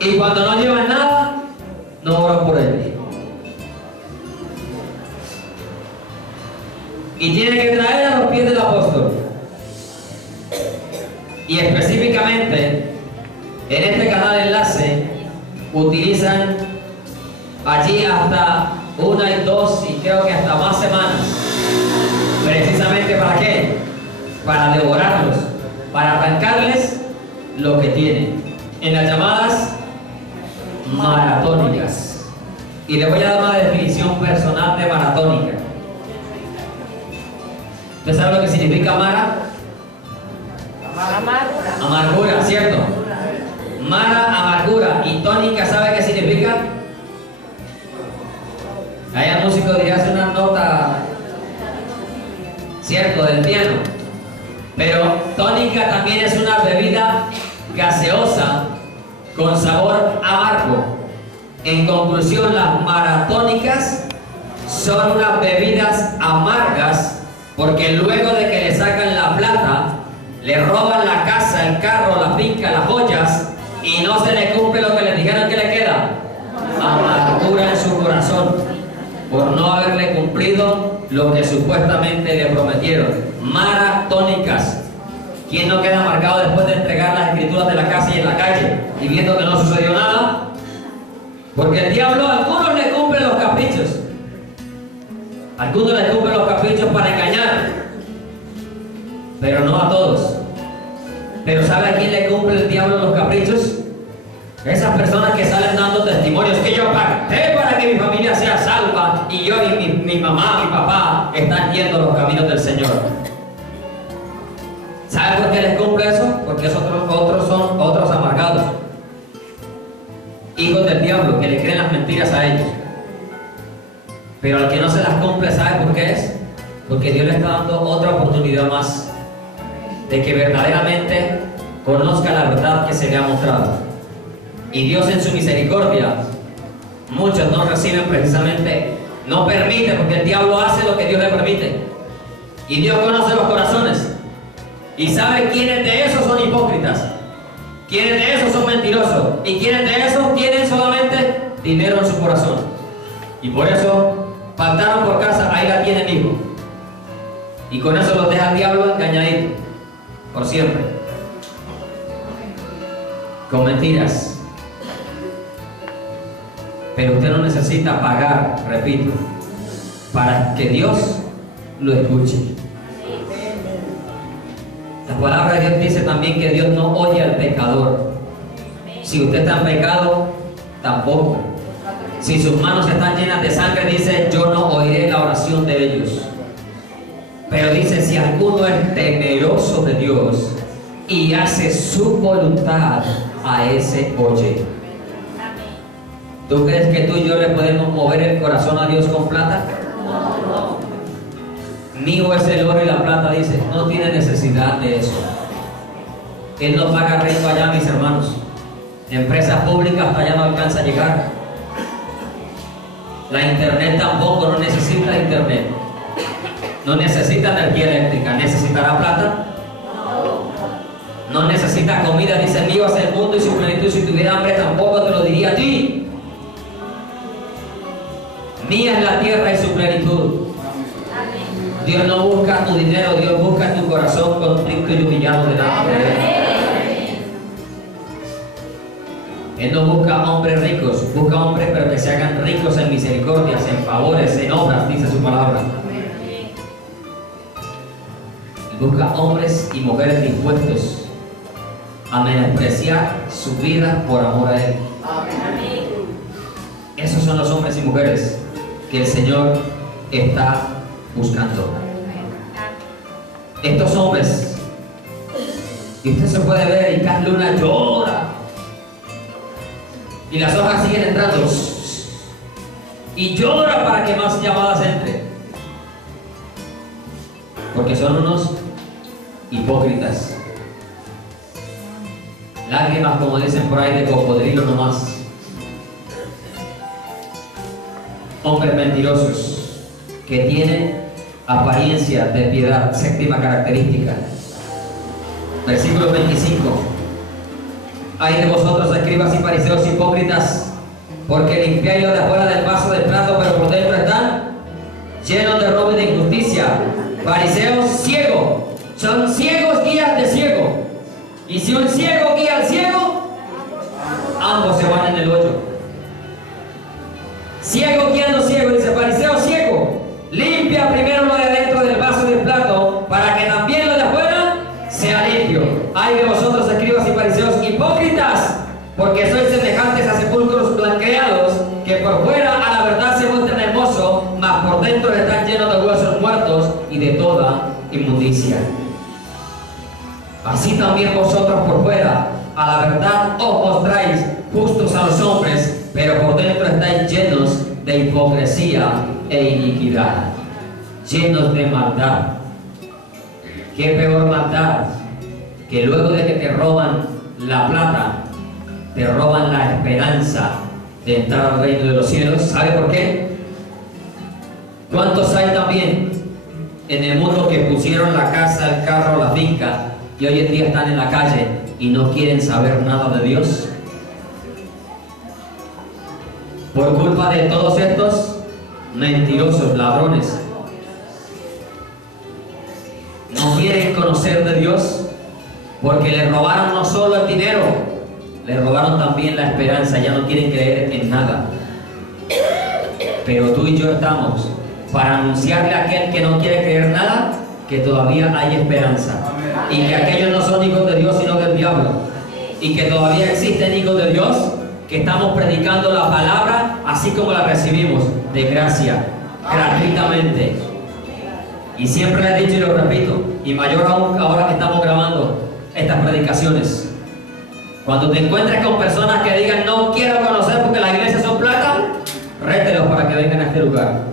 y cuando no llevan nada no oran por ellos, y tienen que traer a los pies del apóstol. Y específicamente en este canal Enlace utilizan allí hasta 1 y 2 y creo que hasta más semanas. ¿Precisamente para qué? Para devorarlos, para arrancarles lo que tienen. En las llamadas maratónicas. Y le voy a dar una definición personal de maratónica. ¿Usted sabe lo que significa mara? Amargura, ¿cierto? Mara, amargura. ¿Y tónica sabe qué significa? Hay músico diría hacer una nota, ¿cierto? Del piano. Pero tónica también es una bebida gaseosa con sabor amargo. En conclusión, las maratónicas son unas bebidas amargas porque luego de que le sacan la plata, le roban la casa, el carro, la finca, las joyas y no se le cumple lo que le dijeron que le queda. Amargura en su corazón por no haberle cumplido lo que supuestamente le prometieron. Maratónicas. ¿Quién no queda marcado después de entregar las escrituras de la casa y en la calle y viendo que no sucedió nada? Porque el diablo a algunos le cumple los caprichos. A algunos le cumple los caprichos para engañar, pero no a todos. Pero ¿sabe a quién le cumple el diablo los caprichos? Esas personas que salen dando testimonios que yo pacté para que mi familia sea salva y yo y mi mamá, mi papá están yendo los caminos del Señor. ¿Sabe por qué les cumple eso? Porque esos otros son otros amargados, hijos del diablo, que le creen las mentiras a ellos. Pero al que no se las cumple, ¿sabe por qué es? Porque Dios le está dando otra oportunidad más de que verdaderamente conozca la verdad que se le ha mostrado. Y Dios en su misericordia, muchos no reciben precisamente, no permite, porque el diablo hace lo que Dios le permite. Y Dios conoce los corazones y sabe quiénes de esos son hipócritas, quiénes de esos son mentirosos y quiénes de esos tienen solamente dinero en su corazón. Y por eso pactaron por casa, ahí la tienen, hijo. Y con eso los deja el diablo engañadito por siempre, con mentiras. Pero usted no necesita pagar, repito, para que Dios lo escuche. La palabra de Dios dice también que Dios no oye al pecador. Si usted está en pecado, tampoco. Si sus manos están llenas de sangre, dice, yo no oiré la oración de ellos. Pero dice, si alguno es temeroso de Dios y hace su voluntad, a ese oye. ¿Tú crees que tú y yo le podemos mover el corazón a Dios con plata? No. Mío es el oro y la plata, dice. No tiene necesidad de eso. Él no paga rento allá, mis hermanos. Empresas públicas hasta allá no alcanza a llegar. La internet tampoco, no necesita internet. No necesita energía eléctrica. ¿Necesitará plata? No necesita comida, dice, mío es el mundo y su plenitud. Si tuviera hambre tampoco te lo diría a ti. Mía es la tierra y su plenitud. Dios no busca tu dinero, Dios busca tu corazón contrito y humillado delante de Él. Él no busca hombres ricos, busca hombres pero que se hagan ricos en misericordias, en favores, en obras, dice su palabra. Él busca hombres y mujeres dispuestos a menospreciar su vida por amor a Él. Esos son los hombres y mujeres que el Señor está buscando. Estos hombres, y usted se puede ver, y Cas Luna llora, y las hojas siguen entrando, y llora para que más llamadas entren, porque son unos hipócritas. Lágrimas, como dicen por ahí, de cocodrilo nomás. Hombres mentirosos que tienen apariencia de piedad. Séptima característica, versículo 25. Ay de vosotros, escribas y fariseos hipócritas, porque limpiáis lo de afuera del vaso del plato, pero por dentro están llenos de robo y de injusticia. Fariseos ciegos, son ciegos guías de ciego. Y si un ciego guía al ciego, ambos se van en el hoyo. Ciego guiando ciego, dice fariseo ciego, limpia primero lo de adentro del vaso del plato, para que también lo de afuera sea limpio. Ay de vosotros, escribas y fariseos hipócritas, porque sois semejantes a sepulcros blanqueados, que por fuera a la verdad se muestran hermosos, mas por dentro están llenos de huesos muertos y de toda inmundicia. Así también vosotros por fuera a la verdad os mostráis justos a los hombres, pero por dentro estáis llenos de hipocresía e iniquidad, llenos de maldad. ¿Qué peor maldad? Que luego de que te roban la plata, te roban la esperanza de entrar al reino de los cielos. ¿Sabe por qué? ¿Cuántos hay también en el mundo que pusieron la casa, el carro, la finca y hoy en día están en la calle y no quieren saber nada de Dios? Por culpa de todos estos mentirosos, ladrones. No quieren conocer de Dios porque le robaron no solo el dinero, le robaron también la esperanza. Ya no quieren creer en nada. Pero tú y yo estamos para anunciarle a aquel que no quiere creer nada que todavía hay esperanza, y que aquellos no son hijos de Dios sino del diablo, y que todavía existen hijos de Dios que estamos predicando la palabra así como la recibimos, de gracia, gratuitamente. Y siempre le he dicho y lo repito, y mayor aún ahora que estamos grabando estas predicaciones: cuando te encuentres con personas que digan no quiero conocer porque las iglesias son plata, rételos para que vengan a este lugar.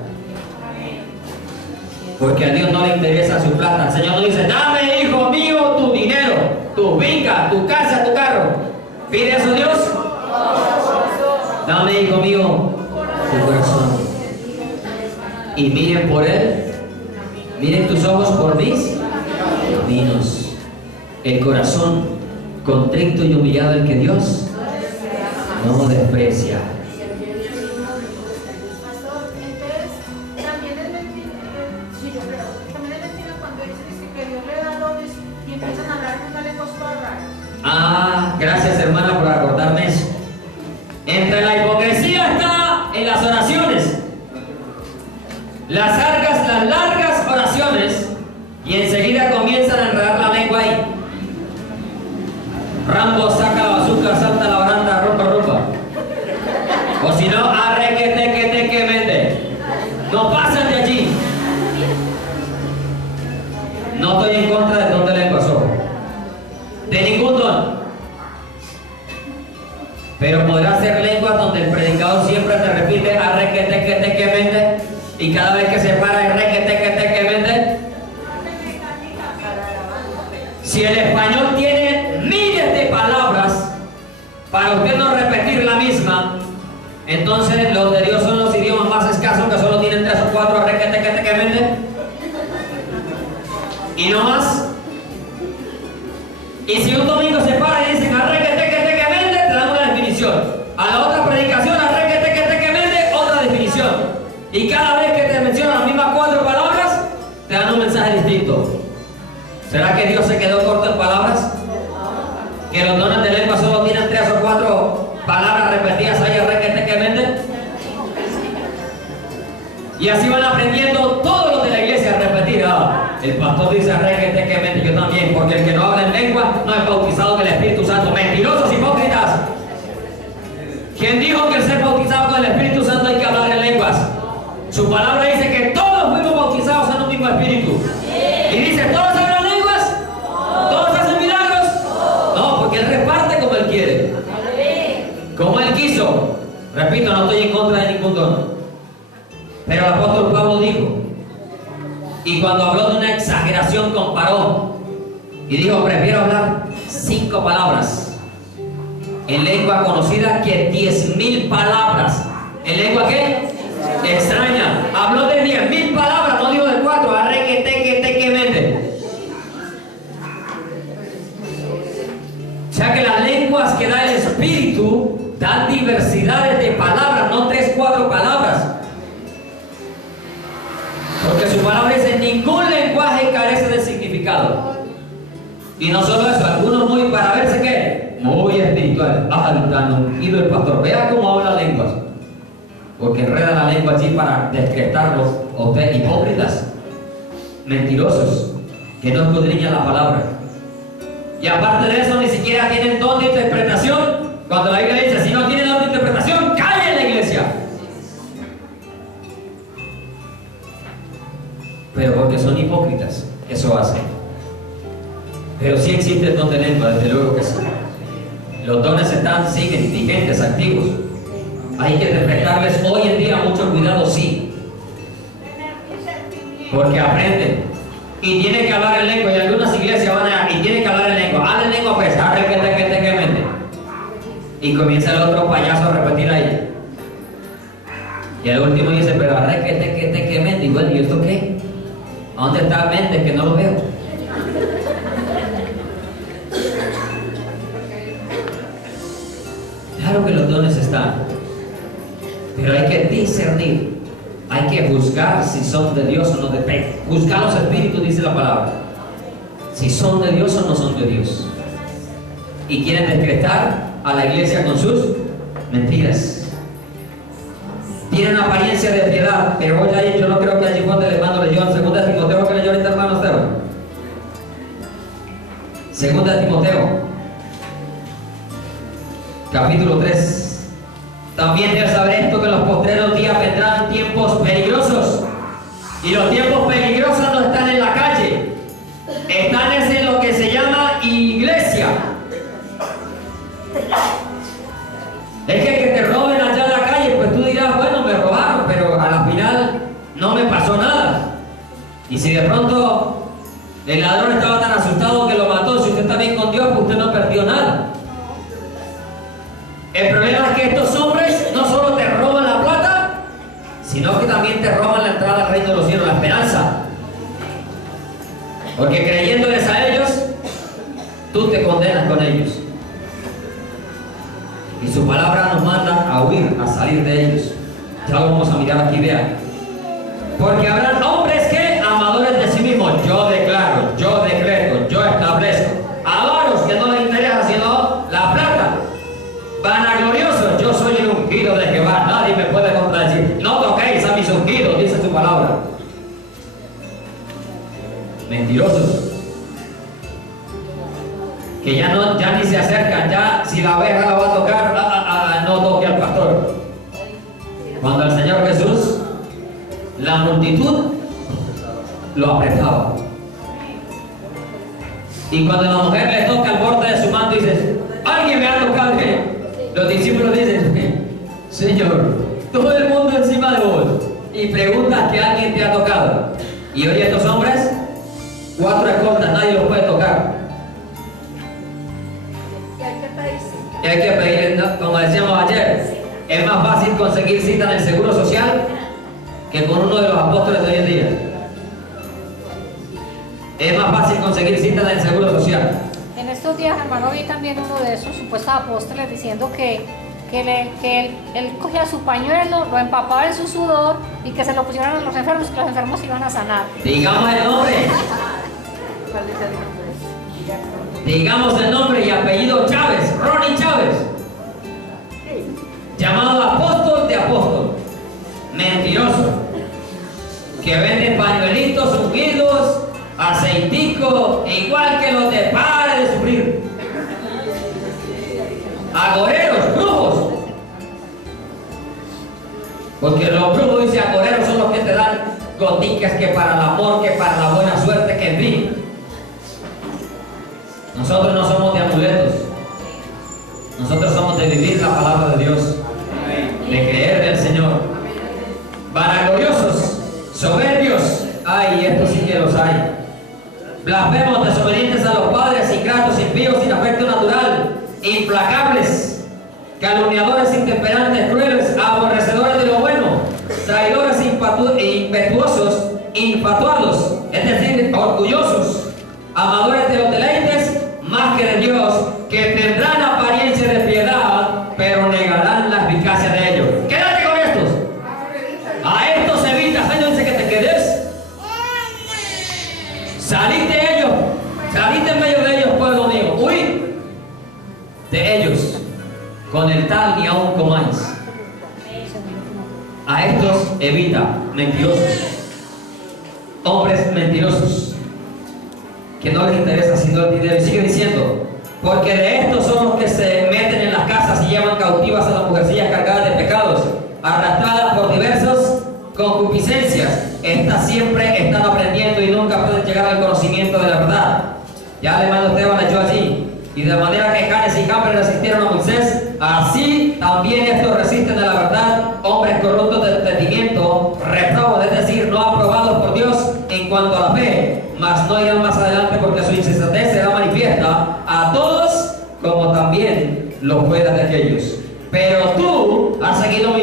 Porque a Dios no le interesa su plata. El Señor no dice: dame, hijo mío, tu dinero, tu finca, tu casa, tu carro. ¿Pide eso Dios? Dame, hijo mío, tu corazón. Y miren por Él, miren tus ojos por mis caminos. El corazón contrito y humillado, el que Dios no desprecia. Ah, gracias hermana por acordarme eso. Entre la hipocresía está en las oraciones, las largas oraciones, y enseguida comienzan a enredar la lengua ahí. Rambo saca la bazooka, salta la baranda, rumba. O si no, arre que mete. No pasan de allí. No estoy en contra de don de lengua solo, de ningún don, pero podrá ser lenguas donde el predicador siempre te repite arre que mete, y cada vez que se para arre que mete. Si el español tiene miles de palabras para usted no repetir la misma, entonces los de Dios son los idiomas más escasos, que solo tienen 3 o 4 arre que mete y no más. Y si un domingo se para y dicen arre que mete, te dan una definición. A la otra predicación, arre que mete, otra definición. Y cada vez que te mencionan las mismas 4 palabras, te dan un mensaje distinto. ¿Será que Dios se quedó corto en palabras? ¿Que los dones de lengua solo tienen 3 o 4 palabras repetidas ahí, arre que mete? Y así van aprendiendo todos los de la iglesia a repetir. El pastor dice arre que mete, yo también, porque el que no habla en lengua no es bautizado con el Espíritu Santo. Mentirosos, hipócritas. ¿Quién dijo que al ser bautizado con el Espíritu Santo hay que hablar en lenguas? Su palabra dice que todos fuimos bautizados en un mismo Espíritu. Y dice, ¿todos hablan lenguas? ¿Todos hacen milagros? No, porque Él reparte como Él quiere, como Él quiso. Repito, no estoy en contra de ningún don, pero el apóstol Pablo dijo, y cuando habló de una exageración comparó y dijo: prefiero hablar 5 palabras en lengua conocida que 10.000 palabras en lengua ¿qué? Extraña. Habló de 10.000 palabras, no digo de 4, arre que mete. O sea que las lenguas que da el Espíritu dan diversidades de palabras, no 3, 4 palabras. Porque su palabra dice: ningún lenguaje carece de significado. Y no solo eso, algunos muy para verse ¿qué? Muy espirituales. Tan ungido el pastor. Vea cómo habla lenguas. Porque enreda la lengua allí para descretarlos a ustedes, hipócritas, mentirosos, que no escudriñan la palabra. Y aparte de eso, ni siquiera tienen don de interpretación. Cuando la Biblia dice, si no tienen don de interpretación, ¡calle en la iglesia! Pero porque son hipócritas, eso hacen. Pero sí existe el don de lengua, desde luego que sí. Los dones siguen vigentes, activos. Hay que prestarles hoy en día mucho cuidado, sí. Porque aprenden. Y tienen que hablar en lengua. Y algunas iglesias van a... Y tienen que hablar en lengua. Habla en lengua, pues. Y comienza el otro payaso a repetir ahí. Y el último dice, pero ahora que mente. Y bueno, ¿y esto qué? ¿A dónde está la mente? Que no lo veo. Claro que los dones están. Pero hay que discernir. Hay que juzgar si son de Dios o no de Dios. Juzgar los espíritus, dice la palabra. Si son de Dios o no son de Dios. Y quieren descretar a la iglesia con sus mentiras. Tienen apariencia de piedad, pero hoy ahí yo no creo que allí fue donde el hermano leyó en 2 Timoteo, que leyó ahorita hermano Esteban. 2 Timoteo, capítulo 3. También debes saber esto, que en los postreros días vendrán tiempos peligrosos. Y los tiempos peligrosos no están en la calle, están en lo que se llama iglesia. Es que te roben allá en la calle, pues tú dirás, bueno, me robaron, pero a la final no me pasó nada. Y si de pronto el ladrón estaba tan asustado que lo mató, si usted está bien con Dios, pues usted no perdió nada. El problema es que estos hombres no solo te roban la plata, sino que también te roban la entrada al reino de los cielos, la esperanza. Porque creyéndoles a ellos, tú te condenas con ellos. Y su palabra nos manda a huir, a salir de ellos. Ya lo vamos a mirar aquí, vean. Porque habrán hombres que, amadores de sí mismos, yo declaro, yo decreto, yo establezco. Avaros, que no les interesa sino la plata. Vanagloriosos, yo soy el ungido de Jehová, nadie me puede contradecir. No toquéis a mis ungidos, dice su palabra. Mentirosos. Que ya ni se acercan, ya si la oveja la va a tocar, no toque al pastor. Cuando el Señor Jesús, la multitud lo apretaba. Y cuando la mujer le toca el borde de su manto y dice, alguien me ha tocado, los discípulos dicen, Señor, todo el mundo encima de vos, y preguntas que alguien te ha tocado. Y hoy estos hombres, 4 escoltas, nadie los puede tocar. Y hay que pedir, como decíamos ayer, es más fácil conseguir cita en el Seguro Social que con uno de los apóstoles de hoy en día. Es más fácil conseguir cita en el Seguro Social. En estos días, hermano, vi también uno de esos supuestos apóstoles diciendo que él cogía su pañuelo, lo empapaba en su sudor y que se lo pusieran a los enfermos, que los enfermos iban a sanar. Digamos el nombre. Digamos el nombre y apellido Chávez, Ronnie Chávez, llamado apóstol de apóstol, mentiroso, que vende pañuelitos ungidos, aceitico, igual que los de Pare de Sufrir, agoreros, brujos, porque los brujos, dice, agoreros son los que te dan goticas, que para el amor, que para la buena suerte, que en fin. Nosotros no somos de amuletos. Nosotros somos de vivir la palabra de Dios, de creer del Señor. Vanagloriosos, soberbios, ay, estos sí que los hay. Blasfemos, desobedientes a los padres, ingratos, impíos, sin afecto natural, implacables, calumniadores, intemperantes, crueles, aborrecedores de lo bueno, traidores, impetuosos, infatuados, es decir, orgullosos, amadores de los deleites más que de Dios, que tendrán apariencia de piedad, pero negarán la eficacia de ellos. Quédate con estos. A estos evita, Señor, dice que te quedes. Salid de ellos, salid en medio de ellos, con el tal ni aún comáis. A estos evita, mentirosos, hombres mentirosos, que no les interesa sino el dinero. Y sigue diciendo, porque de estos son los que se meten en las casas y llevan cautivas a las mujercillas cargadas de pecados, arrastradas por diversas concupiscencias. Estas siempre están aprendiendo y nunca pueden llegar al conocimiento de la verdad. Ya el hermano Esteban leyó allí. Y de manera que Canes y Jambres resistieron a Moisés, así también estos resisten a la verdad, hombres corruptos de entendimiento, reprobos, es decir, no aprobados por Dios en cuanto a la fe, mas no irán más adelante porque su insensatez será manifiesta a todos, como también lo fue de aquellos. Pero tú has seguido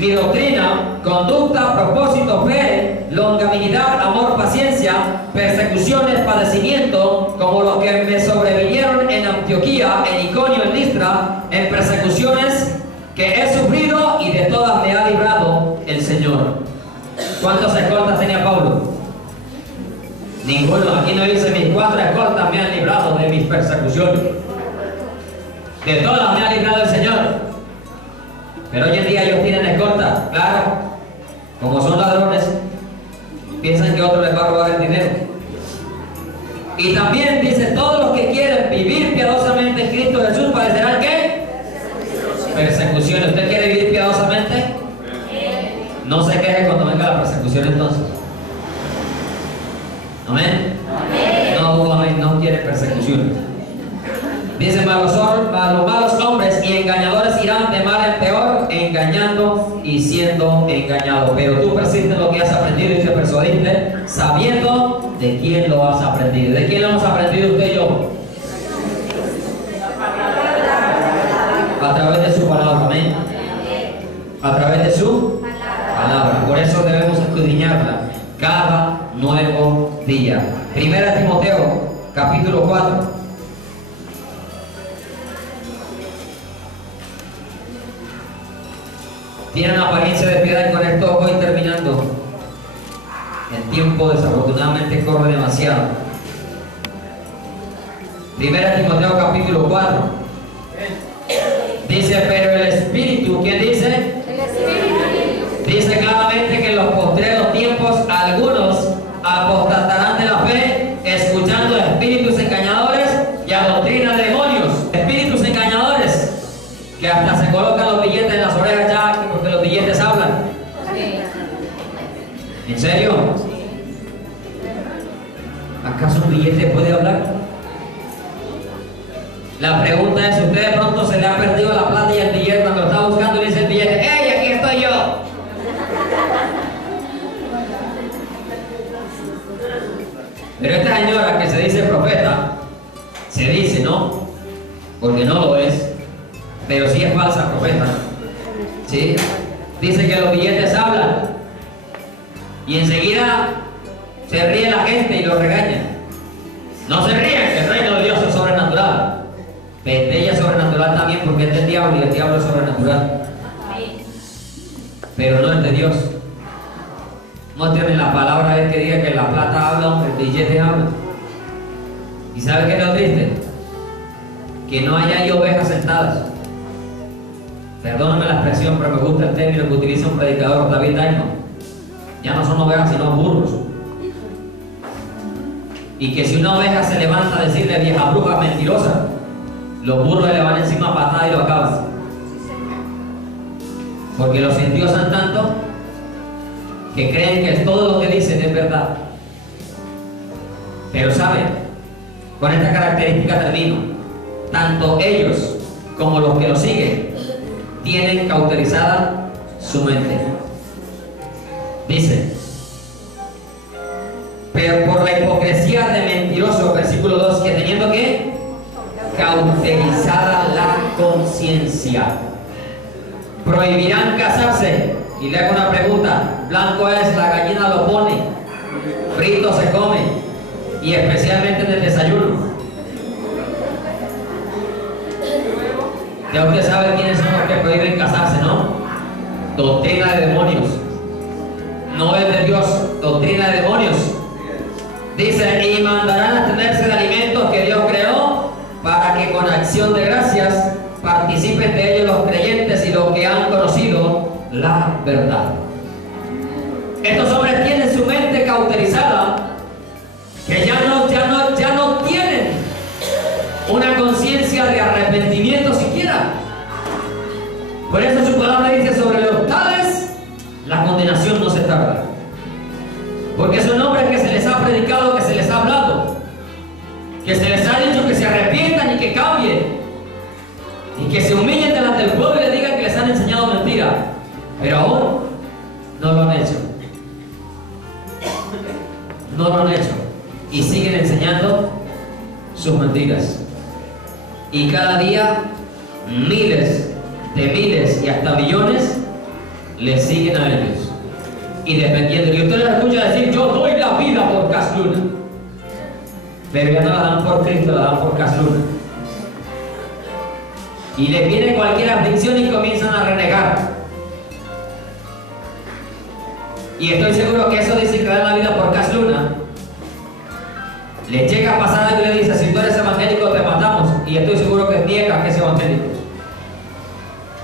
mi doctrina, conducta, propósito, fe, longanimidad, amor, paciencia, persecuciones, padecimiento, como los que me sobrevinieron en Antioquía, en Iconio, en Listra, en persecuciones que he sufrido y de todas me ha librado el Señor. ¿Cuántos escoltas tenía Pablo? Ninguno. Aquí no dice mis 4 escoltas me han librado de mis persecuciones. De todas me ha librado el Señor. Pero hoy en día ellos tienen escolta, claro, como son ladrones, piensan que otro les va a robar el dinero. Y también dice, todos los que quieren vivir piadosamente en Cristo Jesús padecerán ¿qué? Persecución. ¿Usted quiere vivir piadosamente? No se queje cuando venga la persecución entonces. ¿Amén? No quiere persecución. Dice, los malos hombres y engañadores irán de mal en peor, engañando y siendo engañados. Pero tú persistes en lo que has aprendido y te persuadiste, sabiendo de quién lo has aprendido. ¿De quién lo hemos aprendido usted y yo? A través de su palabra, amén. A través de su palabra. Por eso debemos escudriñarla cada nuevo día. Primera Timoteo, capítulo 4. Tienen apariencia de piedad y con esto voy terminando. El tiempo desafortunadamente corre demasiado. Primera Timoteo capítulo 4. Dice, pero el Espíritu, ¿quién dice? El Espíritu. Dice claramente que en los postreros tiempos algunos apostatarán de la fe, escuchando espíritus engañadores y a doctrina de demonios. Espíritus engañadores que hasta se colocan los billetes en las orejas ya, porque los billetes hablan. ¿En serio? ¿Acaso un billete puede hablar? La pregunta es, ¿usted de pronto se le ha perdido la plata y el billete cuando lo está buscando y le dice el billete, ¡hey, aquí estoy yo! Pero esta señora que se dice profeta, se dice, ¿no? Porque no lo es, pero sí es falsa profeta. ¿Sí? Dice que los billetes hablan y enseguida se ríe la gente y lo regaña. No se rían, que el reino de Dios es sobrenatural. Ella es sobrenatural también porque es del diablo y el diablo es sobrenatural. Pero no es de Dios. Muéstrenme la palabra que diga que la plata habla, el billete habla. ¿Y sabe qué es lo triste? Que no hay ahí ovejas sentadas. Perdóname la expresión, pero me gusta el término que utiliza un predicador, David Diamond. Ya no son ovejas, sino burros. Y que si una oveja se levanta a decirle vieja bruja mentirosa, los burros le van encima a patada y lo acaban. Porque los endiosan tanto que creen que todo lo que dicen es verdad. Pero saben, con esta característica termino, tanto ellos como los que los siguen tienen cauterizada su mente. Dice, pero por la hipocresía de mentirosos, versículo 2, que teniendo que cauterizada la conciencia, prohibirán casarse. Y le hago una pregunta, blanco es, la gallina lo pone, frito se come, y especialmente en el desayuno. Ya usted sabe quiénes son los que prohíben casarse, ¿no? Doctrina de demonios. No es de Dios, doctrina de demonios. Dice, y mandarán a abstenerse de alimentos que Dios creó para que con acción de gracias participen de ellos los creyentes y los que han conocido la verdad. Estos hombres tienen su mente cauterizada, que ya no tienen una conciencia de arrepentimiento siquiera. Por eso su palabra dice: sobre los tales la condenación no se tarda, porque son hombres que se les ha predicado, que se les ha hablado, que se les ha dicho que se arrepientan y que cambien y que se humillen delante del pueblo y le digan que les han enseñado mentira, pero aún no lo han hecho. No lo han hecho y siguen enseñando sus mentiras. Y cada día miles y hasta millones les siguen a ellos y dependiendo. Y usted les escucha decir: yo doy la vida por Cas Luna, pero ya no la dan por Cristo, la dan por Cas Luna. Y les viene cualquier aflicción y comienzan a renegar. Y estoy seguro que eso dice que dan la vida por Cas Luna. Les llega a pasar algo y le dice: si tú eres evangélico te matamos. Y estoy seguro que niega que es evangélico,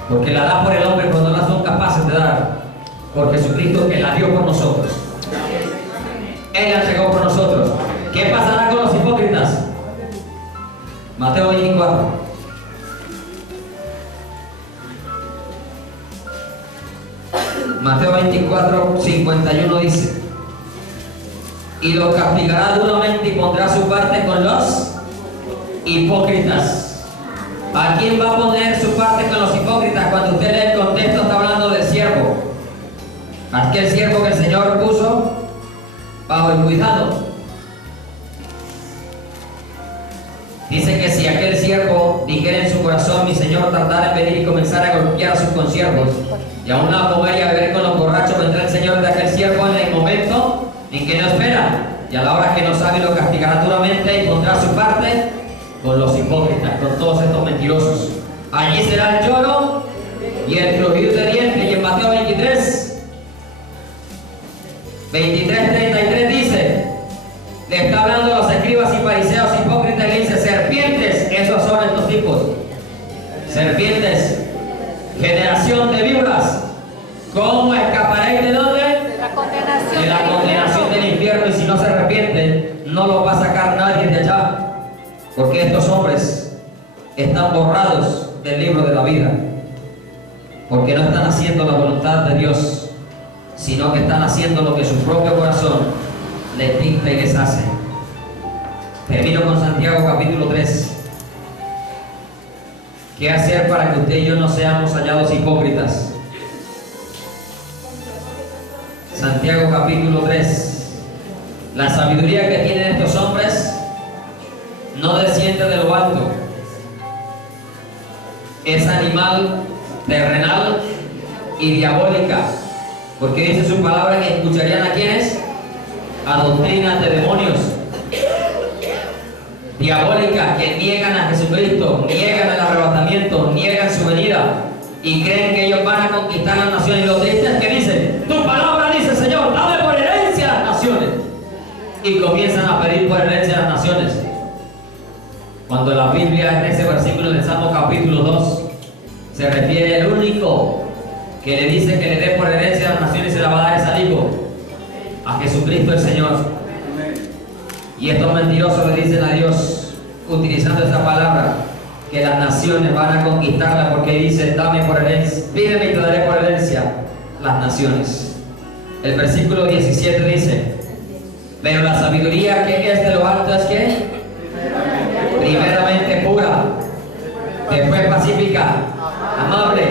porque la da por el hombre cuando no la son capaces de dar por Jesucristo, que la dio por nosotros. Él la entregó por nosotros. ¿Qué pasará con los hipócritas? Mateo 24. Mateo 24, 51 dice: y lo castigará duramente y pondrá su parte con los hipócritas. ¿A quién va a poner su parte con los hipócritas? Cuando usted lee el contexto, está hablando del siervo, aquel siervo que el Señor puso bajo el cuidado. Dice que si aquel siervo dijera en su corazón: mi Señor tardara en venir, y comenzara a golpear a sus consiervos, y aún a comer y a beber con los borrachos, vendrá el Señor de aquel siervo en el momento en que no espera, y a la hora que no sabe lo castigará duramente y pondrá su parte con los hipócritas, con todos estos mentirosos. Allí será el lloro y el crujir de dientes. Y en Mateo 23, 33 dice, le está hablando a los escribas y fariseos hipócritas, y le dice: serpientes, esos son estos tipos, serpientes, generación de víboras, ¿cómo escaparéis de dónde? De la condenación del infierno. Y si no se arrepienten, no los va a sacar nadie de allá, porque estos hombres están borrados del libro de la vida, porque no están haciendo la voluntad de Dios, sino que están haciendo lo que su propio corazón les dicta y les hace. Termino con Santiago capítulo 3. ¿Qué hacer para que usted y yo no seamos hallados hipócritas? Santiago capítulo 3. La sabiduría que tienen estos hombres no desciende de lo alto, es animal, terrenal y diabólica, porque dice su palabra que escucharían a quienes, a doctrinas de demonios, diabólicas, que niegan a Jesucristo, niegan el arrebatamiento, niegan su venida y creen que ellos van a conquistar las naciones. Y los tristes que dicen: tu palabra dice, Señor, dame por herencia a las naciones, y comienzan a pedir por herencia a las naciones, cuando la Biblia, en ese versículo del Salmo capítulo 2, se refiere al único que le dice que le dé por herencia a las naciones, se la va a dar es al Hijo, a Jesucristo el Señor. Y estos mentirosos le dicen a Dios, utilizando esta palabra, que las naciones van a conquistarla, porque dice: dame por herencia, pídeme y te daré por herencia las naciones. El versículo 17 dice: pero la sabiduría que es de lo alto es que primeramente pura, después pacífica, amable,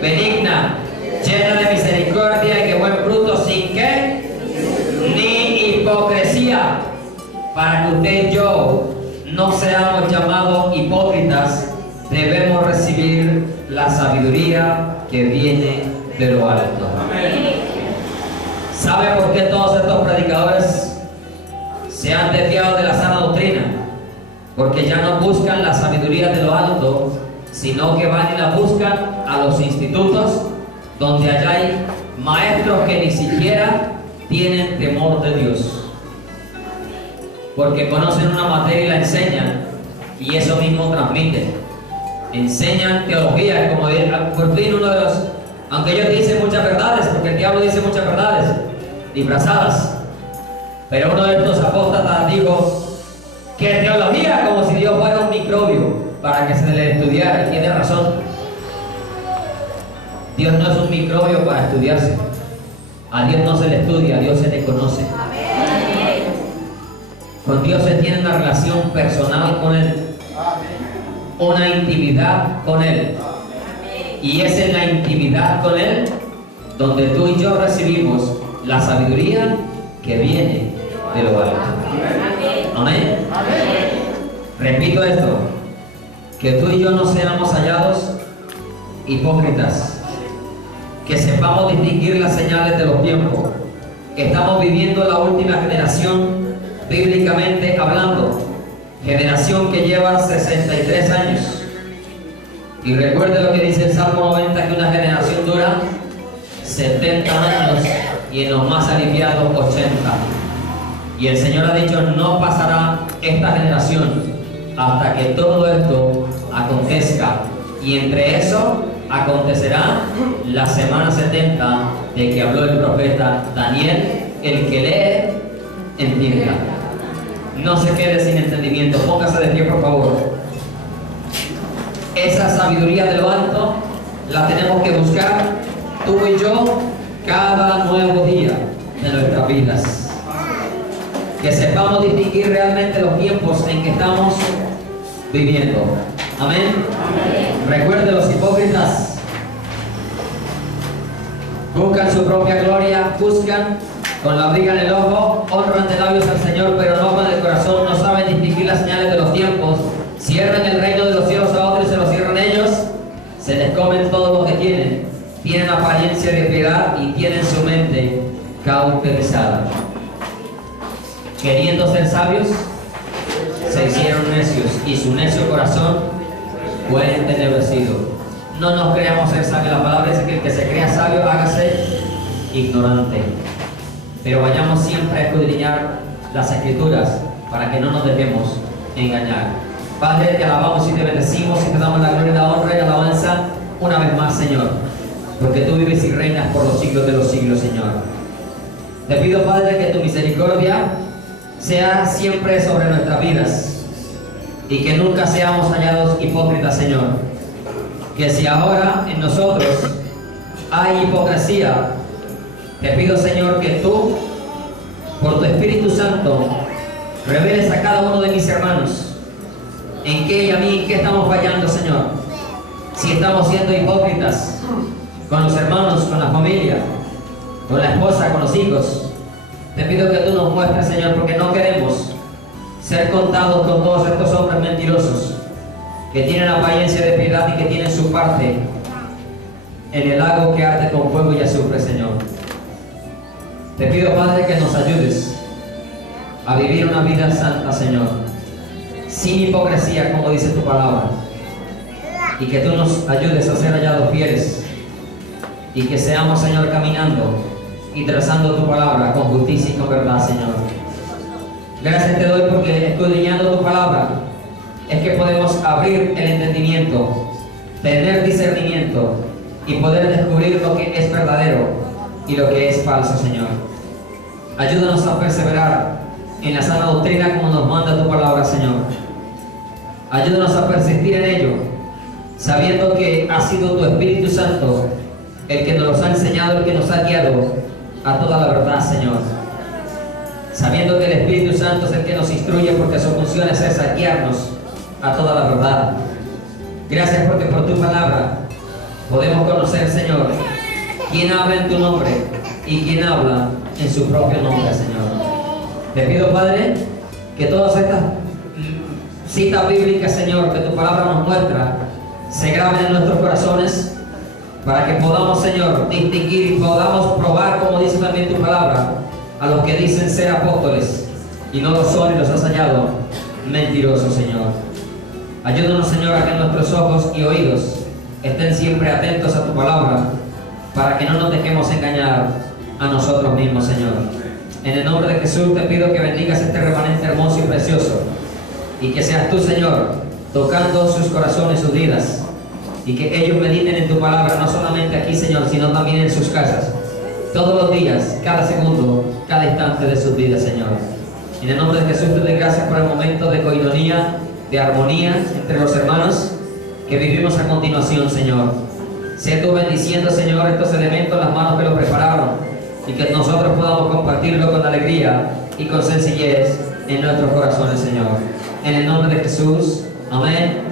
benigna, llena de misericordia y de buen fruto, sin que ni hipocresía, para que usted y yo no seamos llamados hipócritas. Debemos recibir la sabiduría que viene de lo alto. ¿Sabe por qué todos estos predicadores se han desviado de la sana doctrina? Porque ya no buscan la sabiduría de lo alto, sino que van y la buscan a los institutos, donde allá hay maestros que ni siquiera tienen temor de Dios, porque conocen una materia y la enseñan, y eso mismo transmiten. enseñan teología, como por fin uno de los, aunque ellos dicen muchas verdades, porque el diablo dice muchas verdades, disfrazadas, pero uno de estos apóstatas dijo que teología, como si Dios fuera un microbio para que se le estudiara. Tiene razón. Dios no es un microbio para estudiarse. A Dios no se le estudia, a Dios se le conoce. Con Dios se tiene una relación personal con Él, una intimidad con Él, y es en la intimidad con Él donde tú y yo recibimos la sabiduría que viene de lo alto. Amén. Repito esto, que tú y yo no seamos hallados hipócritas, que sepamos distinguir las señales de los tiempos. Estamos viviendo la última generación, bíblicamente hablando, generación que lleva 63 años. Y recuerde lo que dice el Salmo 90, que una generación dura 70 años y en los más aliviados 80. Y el Señor ha dicho, no pasará esta generación hasta que todo esto acontezca. Y entre eso acontecerá la semana 70 de que habló el profeta Daniel. El que lee, entienda. No se quede sin entendimiento. Póngase de pie, por favor. Esa sabiduría de lo alto la tenemos que buscar tú y yo cada nuevo día de nuestras vidas. Que sepamos distinguir realmente los tiempos en que estamos viviendo. Amén. Recuerde, los hipócritas buscan su propia gloria, juzgan con la briga en el ojo, honran de labios al Señor, pero no aman el corazón, no saben distinguir las señales de los tiempos, cierran el reino de los cielos a otros y se lo cierran ellos, se les comen todo lo que tienen apariencia de piedad y tienen su mente cauterizada. Queriendo ser sabios, se hicieron necios y su necio corazón fue entenebrecido. No nos creamos ser sabios. La palabra dice que el que se crea sabio, hágase ignorante. Pero vayamos siempre a escudriñar las Escrituras para que no nos dejemos engañar. Padre, te alabamos y te bendecimos y te damos la gloria, la honra y la alabanza una vez más, Señor, porque tú vives y reinas por los siglos de los siglos, Señor. Te pido, Padre, que tu misericordia sea siempre sobre nuestras vidas y que nunca seamos hallados hipócritas, Señor. Que si ahora en nosotros hay hipocresía, te pido, Señor, que tú, por tu Espíritu Santo, reveles a cada uno de mis hermanos en qué y a mí, en qué estamos fallando, Señor. Si estamos siendo hipócritas con los hermanos, con la familia, con la esposa, con los hijos, te pido que tú nos muestres, Señor, porque no queremos ser contados con todos estos hombres mentirosos que tienen apariencia de piedad y que tienen su parte en el lago que arde con fuego y azufre, Señor. Te pido, Padre, que nos ayudes a vivir una vida santa, Señor, sin hipocresía, como dice tu palabra, y que tú nos ayudes a ser hallados fieles y que seamos, Señor, caminando y trazando tu palabra con justicia y con verdad, Señor. Gracias te doy porque escudriñando tu palabra es que podemos abrir el entendimiento, tener discernimiento y poder descubrir lo que es verdadero y lo que es falso, Señor. Ayúdanos a perseverar en la sana doctrina como nos manda tu palabra, Señor. Ayúdanos a persistir en ello, sabiendo que ha sido tu Espíritu Santo el que nos ha enseñado, el que nos ha guiado a toda la verdad, Señor. Sabiendo que el Espíritu Santo es el que nos instruye, porque su función es esa, guiarnos a toda la verdad. Gracias porque por tu palabra podemos conocer, Señor, quién habla en tu nombre y quién habla en su propio nombre, Señor. Te pido, Padre, que todas estas citas bíblicas, Señor, que tu palabra nos muestra, se graben en nuestros corazones para que podamos, Señor, distinguir y podamos probar, como dice también tu palabra, a los que dicen ser apóstoles y no lo son y los has hallado mentirosos, Señor. Ayúdanos, Señor, a que nuestros ojos y oídos estén siempre atentos a tu palabra para que no nos dejemos engañar a nosotros mismos, Señor. En el nombre de Jesús te pido que bendigas este remanente hermoso y precioso y que seas tú, Señor, tocando sus corazones, sus vidas, y que ellos mediten en tu palabra, no solamente aquí, Señor, sino también en sus casas, todos los días, cada segundo, cada instante de sus vidas, Señor. En el nombre de Jesús te doy gracias por el momento de coinonía, de armonía entre los hermanos que vivimos a continuación, Señor. Sé tú bendiciendo, Señor, estos elementos, las manos que los prepararon, y que nosotros podamos compartirlo con alegría y con sencillez en nuestros corazones, Señor. En el nombre de Jesús, amén.